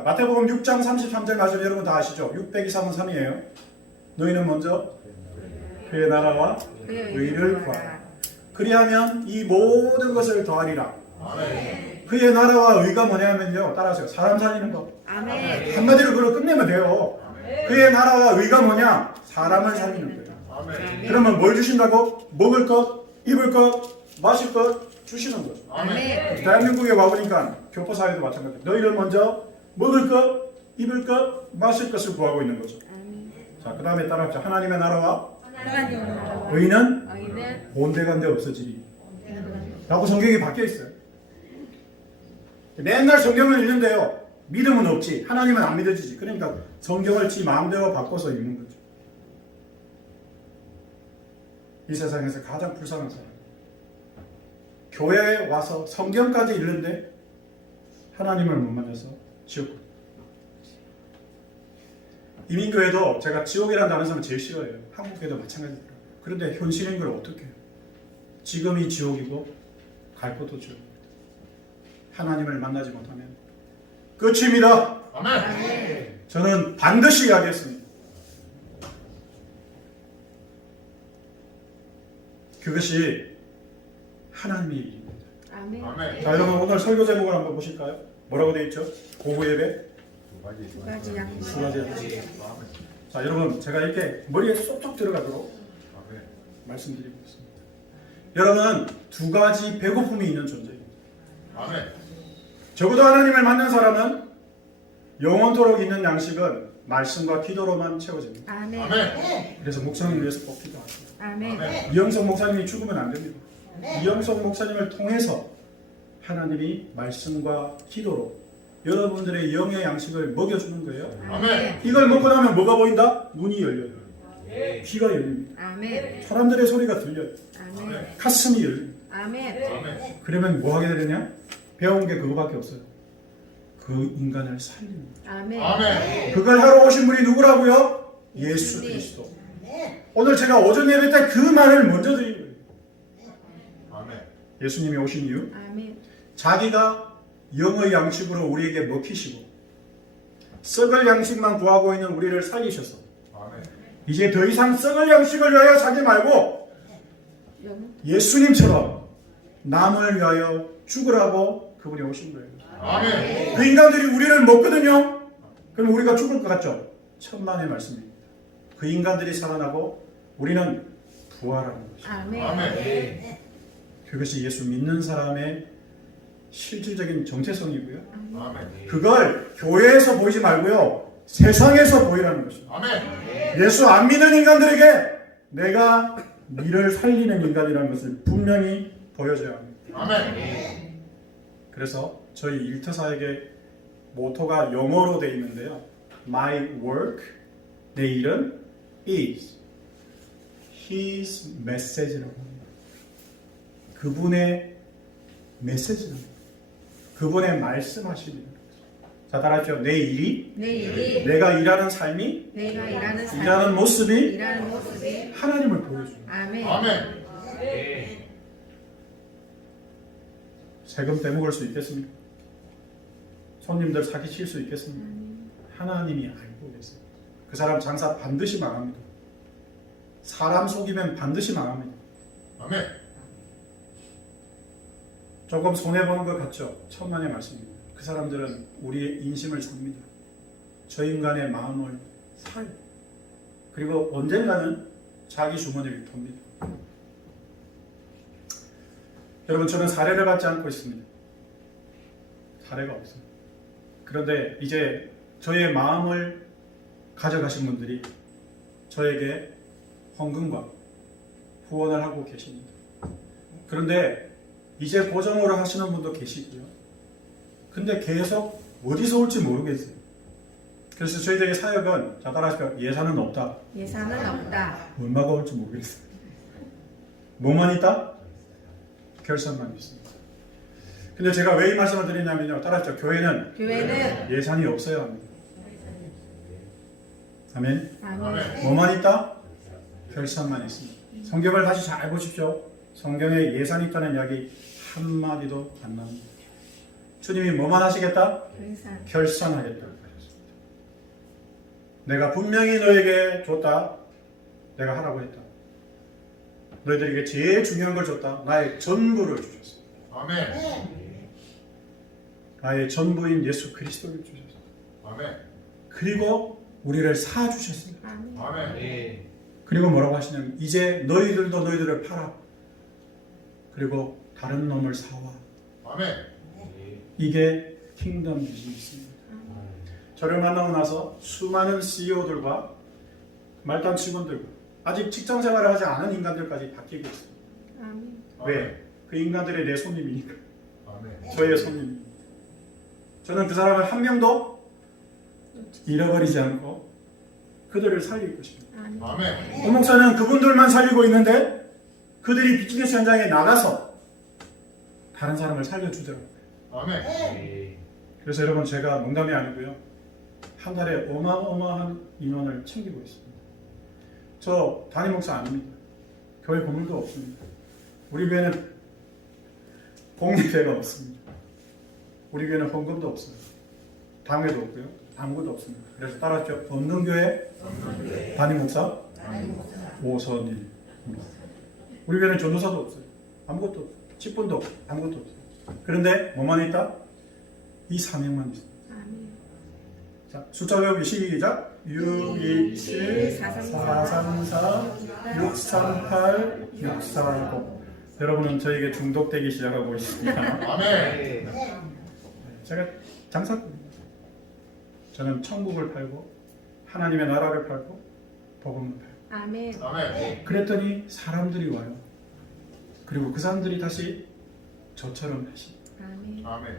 마태복음 6장 33절 말씀 여러분 다 아시죠? 6 빼기 3은 3이에요. 너희는 먼저 그의 나라와 의를 구하라. 그리하면 이 모든 것을 더하리라. 아멘. 그의 나라와 의가 뭐냐면요. 따라하세요. 사람 살리는 거. 아멘. 한마디로 그걸 끝내면 돼요. 그의 나라와 의가 뭐냐? 사람을 살리는 거예요. 아멘. 그러면 뭘 주신다고? 먹을 것, 입을 것, 마실 것 주시는 거죠. 아멘. 대한민국에 와보니까 교포사회도 마찬가지예요. 너희를 먼저 먹을 것, 입을 것, 마실 것을 구하고 있는 거죠. 자, 그 다음에 따라합시다. 하나님의 나라와 하나님의 나라와 의는 의는 온데간데 없어지리 라고 성경이 바뀌어 있어요. 맨날 성경을 읽는데요, 믿음은 없지, 하나님은 안 믿어지지. 그러니까 성경을 지 마음대로 바꿔서 읽는 거죠. 이 세상에서 가장 불쌍한 사람, 교회에 와서 성경까지 읽는데 하나님을 못 만나서 지옥. 이민교회도 제가 지옥이라는 단어는 제일 싫어해요. 한국교회도 마찬가지더라고요. 그런데 현실인 걸 어떻게 해요? 지금이 지옥이고 갈 곳도 지옥입니다. 하나님을 만나지 못하면 끝입니다. 아멘. 저는 반드시 이야기했습니다. 그것이 하나님의 일입니다. 아멘. 아멘. 자, 여러분 오늘 설교 제목을 한번 보실까요? 뭐라고 되어 있죠? 고부 예배 두 가지 양식. 두 가지. 아멘. 자, 여러분 제가 이렇게 머리에 쏙쏙 들어가도록 아멘. 말씀드리고 있습니다. 여러분은 두 가지 배고픔이 있는 존재입니다. 아멘. 적어도 하나님을 만난 사람은 영원토록 있는 양식은 말씀과 기도로만 채워집니다. 아멘. 아멘. 그래서 목사님을 위해서 꼭 기도하세요. 아멘. 이영석 목사님이 죽으면 안 됩니다. 이영석 목사님을 통해서 하나님이 말씀과 기도로 여러분들의 영의 양식을 먹여주는 거예요. 아멘. 이걸 먹고 나면 뭐가 보인다? 눈이 열려요. 귀가 열립니다. 아멘. 사람들의 소리가 들려요. 아멘. 가슴이 열립니다. 아멘. 아멘. 그러면 뭐 하게 되느냐? 배운 게 그거밖에 없어요. 그 인간을 살립니다. 아멘. 아멘. 그걸 하러 오신 분이 누구라고요? 예수 그리스도. 오늘 제가 오전 예배 때 그 말을 먼저 드린 거예요. 아멘. 예수님이 오신 이유? 아멘. 자기가 영의 양식으로 우리에게 먹히시고 썩을 양식만 구하고 있는 우리를 살리셔서 아멘. 이제 더 이상 썩을 양식을 위하여 살지 말고 영혼. 예수님처럼 남을 위하여 죽으라고 그분이 오신 거예요. 아멘. 그 인간들이 우리를 먹거든요. 그럼 우리가 죽을 것 같죠? 천만의 말씀입니다. 그 인간들이 살아나고 우리는 부활하는 것이죠. 아멘. 아멘. 그것이 예수 믿는 사람의 실질적인 정체성이고요. 아멘. 그걸 교회에서 보이지 말고요. 세상에서 보이라는 것입니다. 아멘. 예수 안 믿는 인간들에게 내가 니를 살리는 인간이라는 것을 분명히 보여줘야 합니다. 아멘. 그래서 저희 일터사에게 모토가 영어로 되어 있는데요. My work, 내 일은 is His message라고 합니다. 그분의 메시지입니다. 그분의 말씀하시는 거죠. 자, 따라하십시오. 내 일이, 내 일이 내가 일하는 삶이, 내가 일하는 삶, 일하는 모습이 일하는 모습이 하나님을 보여줍니다. 아멘. 아멘. 세금 떼먹을 수 있겠습니까? 손님들 사기칠 수 있겠습니까? 하나님이 알고 계세요. 그 사람 장사 반드시 망합니다. 사람 속이면 반드시 망합니다. 아멘. 조금 손해보는 것 같죠? 천만의 말씀입니다. 그 사람들은 우리의 인심을 삽니다. 저 인간의 마음을 사요. 그리고 언젠가는 자기 주머니를 돕니다. 여러분, 저는 사례를 받지 않고 있습니다. 사례가 없어요. 그런데 이제 저의 마음을 가져가신 분들이 저에게 헌금과 후원을 하고 계십니다. 그런데 이제 고정으로 하시는 분도 계시고요. 근데 계속 어디서 올지 모르겠어요. 그래서 저희들의 사역은, 자, 따라하시죠. 예산은 없다. 예산은 없다. 얼마가 올지 모르겠어요. 뭐만 있다? 결산만 있습니다. 근데 제가 왜 이 말씀을 드리냐면요. 따라하시죠. 교회는 예산이 없어야 합니다. 아멘. 아멘. 뭐만 있다? 결산만 있습니다. 성경을 다시 잘 보십시오. 성경에 예산이 있다는 이야기 한마디도 안 나옵니다. 주님이 뭐만 하시겠다? 결산. 결산하겠다. 내가 분명히 너에게 줬다. 내가 하라고 했다. 너희들에게 제일 중요한 걸 줬다. 나의 전부를 주셨어. 아멘. 나의 전부인 예수 그리스도를 주셨어. 아멘. 그리고 우리를 사 주셨습니다. 아멘. 아멘. 그리고 뭐라고 하시냐면 이제 너희들도 너희들을 팔아. 그리고 다른 놈을 사와. 아멘. 이게 킹덤 비즈니스입니다. 저를 만나고 나서 수많은 CEO들과 말단 직원들과 아직 직장 생활을 하지 않은 인간들까지 바뀌고 있습니다. 아멘. 왜? 그 인간들이 내 손님이니까. 아멘. 저의 손님입니다. 저는 그 사람을 한 명도 잃어버리지 않고 그들을 살릴 것입니다. 아멘. 아멘. 오 목사는 그분들만 살리고 있는데 그들이 비즈니스 현장에 나가서 다른 사람을 살려주더라고요. 아멘. 그래서 여러분 제가 농담이 아니고요. 한 달에 어마어마한 인원을 챙기고 있습니다. 저 담임 목사 아닙니다. 교회 건물도 없습니다. 우리 교회는 공예배가 없습니다. 우리 교회는 헌금도 없어요. 당회도 없고요. 아무것도 없습니다. 그래서 따라하죠. 없는 교회 담임 목사 오선일. 우리 교회는 전도사도 없어요. 아무것도 없어요. 직분도 없어요. 아무것도 없어요. 그런데 뭐만 있다? 이 사명만 있어요. 아멘. 자, 숫자 배우기 시작. 627 434 638 640. 여러분은 저에게 중독되기 시작하고 있습니다. 아멘. 제가 장사꾼입니다. 저는 천국을 팔고 하나님의 나라를 팔고 복음을 팔고. 아멘. 아멘. 그랬더니 사람들이 와요. 그리고 그 사람들이 다시 저처럼 다시 아멘. 아멘.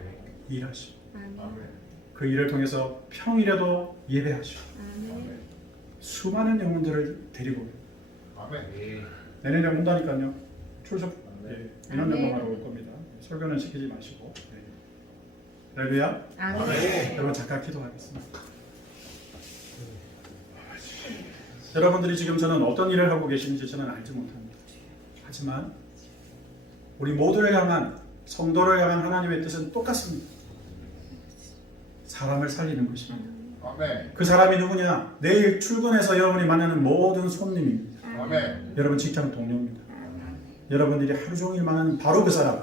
일하시고 아멘. 아멘. 그 일을 통해서 평일에도 예배하시고 아멘. 수많은 영혼들을 데리고 오요. 아멘. 내년에 온다니까요. 출석 네. 인원 아멘. 명령하러 올 겁니다. 설교는 시키지 마시고. 네. 할렐루야. 아멘. 여러분 잠깐 기도하겠습니다. 여러분들이 지금 저는 어떤 일을 하고 계신지 저는 알지 못합니다. 하지만 우리 모두를 향한 성도를 향한 하나님의 뜻은 똑같습니다. 사람을 살리는 것입니다. 아멘. 그 사람이 누구냐? 내일 출근해서 여러분이 만나는 모든 손님입니다. 아멘. 여러분 직장 동료입니다. 여러분들이 하루 종일 만나는 바로 그 사람.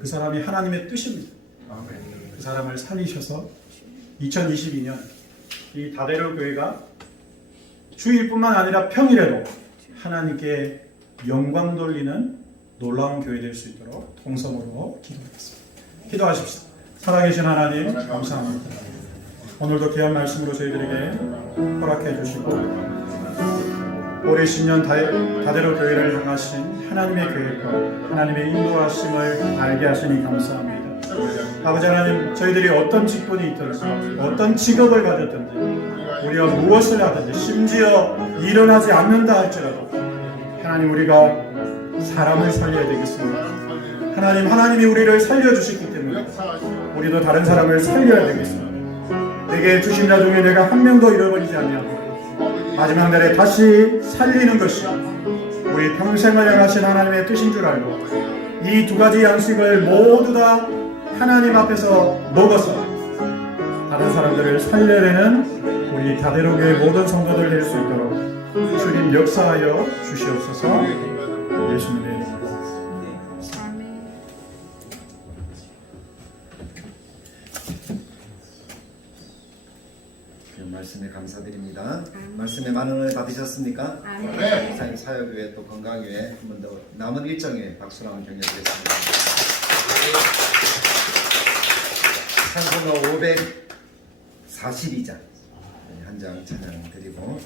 그 사람이 하나님의 뜻입니다. 아멘. 그 사람을 살리셔서 2022년 이 다대로 교회가 주일뿐만 아니라 평일에도 하나님께 영광 돌리는 놀라운 교회 될 수 있도록 통성으로 기도하겠습니다. 기도하십시오. 살아계신 하나님 감사합니다. 오늘도 귀한 말씀으로 저희들에게 허락해 주시고 올해 신년 다대로 교회를 향하신 하나님의 계획과 하나님의 인도하심을 알게 하시니 감사합니다. 아버지 하나님, 저희들이 어떤 직분이 있든지 어떤 직업을 가졌든지 우리가 무엇을 하든지 심지어 일어나지 않는다 할지라도 하나님, 우리가 사람을 살려야 되겠습니다. 하나님이 우리를 살려주셨기 때문에 우리도 다른 사람을 살려야 되겠습니다. 내게 주신 자 중에 내가 한 명도 잃어버리지 않냐고 마지막 날에 다시 살리는 것이 우리 평생을 향하신 하나님의 뜻인 줄 알고 이 두 가지 양식을 모두 다 하나님 앞에서 먹어서 다른 사람들을 살려내는 우리 다대로교회 모든 성도들 될 수 있도록 주님 역사하여 주시옵소서. 예수님의 이름으로. 아멘. 그 말씀에 감사드립니다. 말씀에 많은 은혜 받으셨습니까? 아멘. 목사님 사역교회 또 건강교회 한 번 더 남은 일정에 박수로 한번 격려드리겠습니다. 찬송가 542장 한 장 찬양 드리고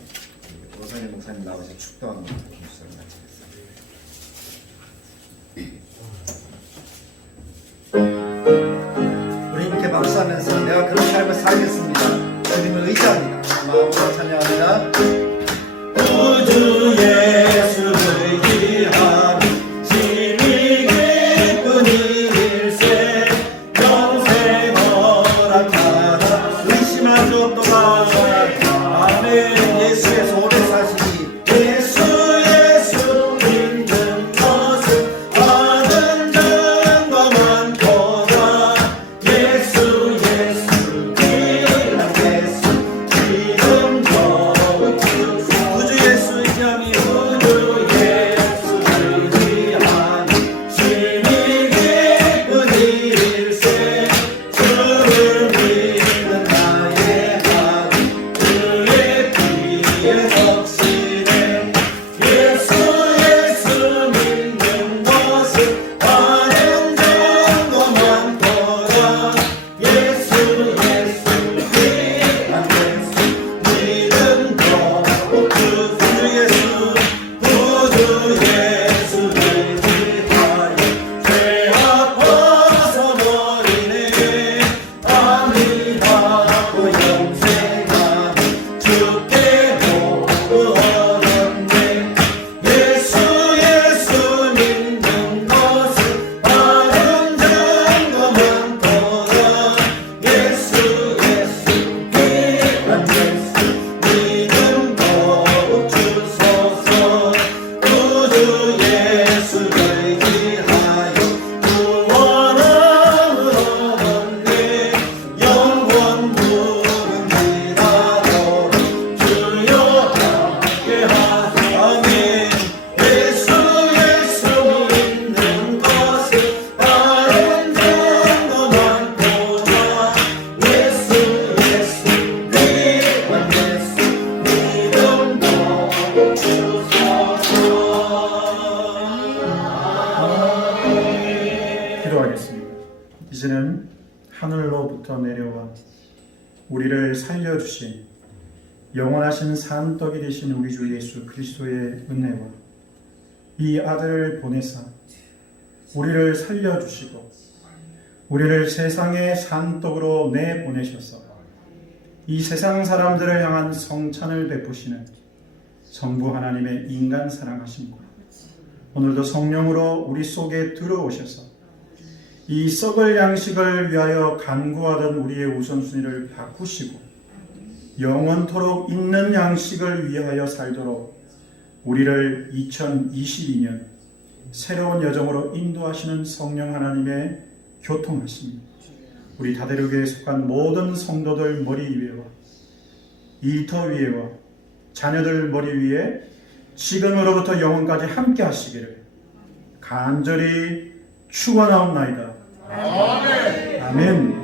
오선희 목사님 나오셔서 축도하는 목소리 마치겠습니다. 우리 이렇게 박수하면서 내가 그런 삶을 살겠습니다. 주님을 의지합니다. 마음으로 찬양합니다. 구주 예수를 위한 심히 기쁜 일세 평생 허락하사 의심한 적도 많아 아멘. 예수의 손에 사시니 예수 우리를 살려주신 영원하신 산떡이 되신 우리 주 예수 그리스도의 은혜와 이 아들을 보내사 우리를 살려주시고 우리를 세상의 산떡으로 내보내셔서 이 세상 사람들을 향한 성찬을 베푸시는 성부 하나님의 인간 사랑하심과 오늘도 성령으로 우리 속에 들어오셔서 이 썩을 양식을 위하여 간구하던 우리의 우선순위를 바꾸시고 영원토록 있는 양식을 위하여 살도록 우리를 2022년 새로운 여정으로 인도하시는 성령 하나님의 교통하심, 우리 다대로교회에 속한 모든 성도들 머리 위에와 일터 위에와 자녀들 머리 위에 지금으로부터 영원까지 함께 하시기를 간절히 축원하옵나이다. 아멘.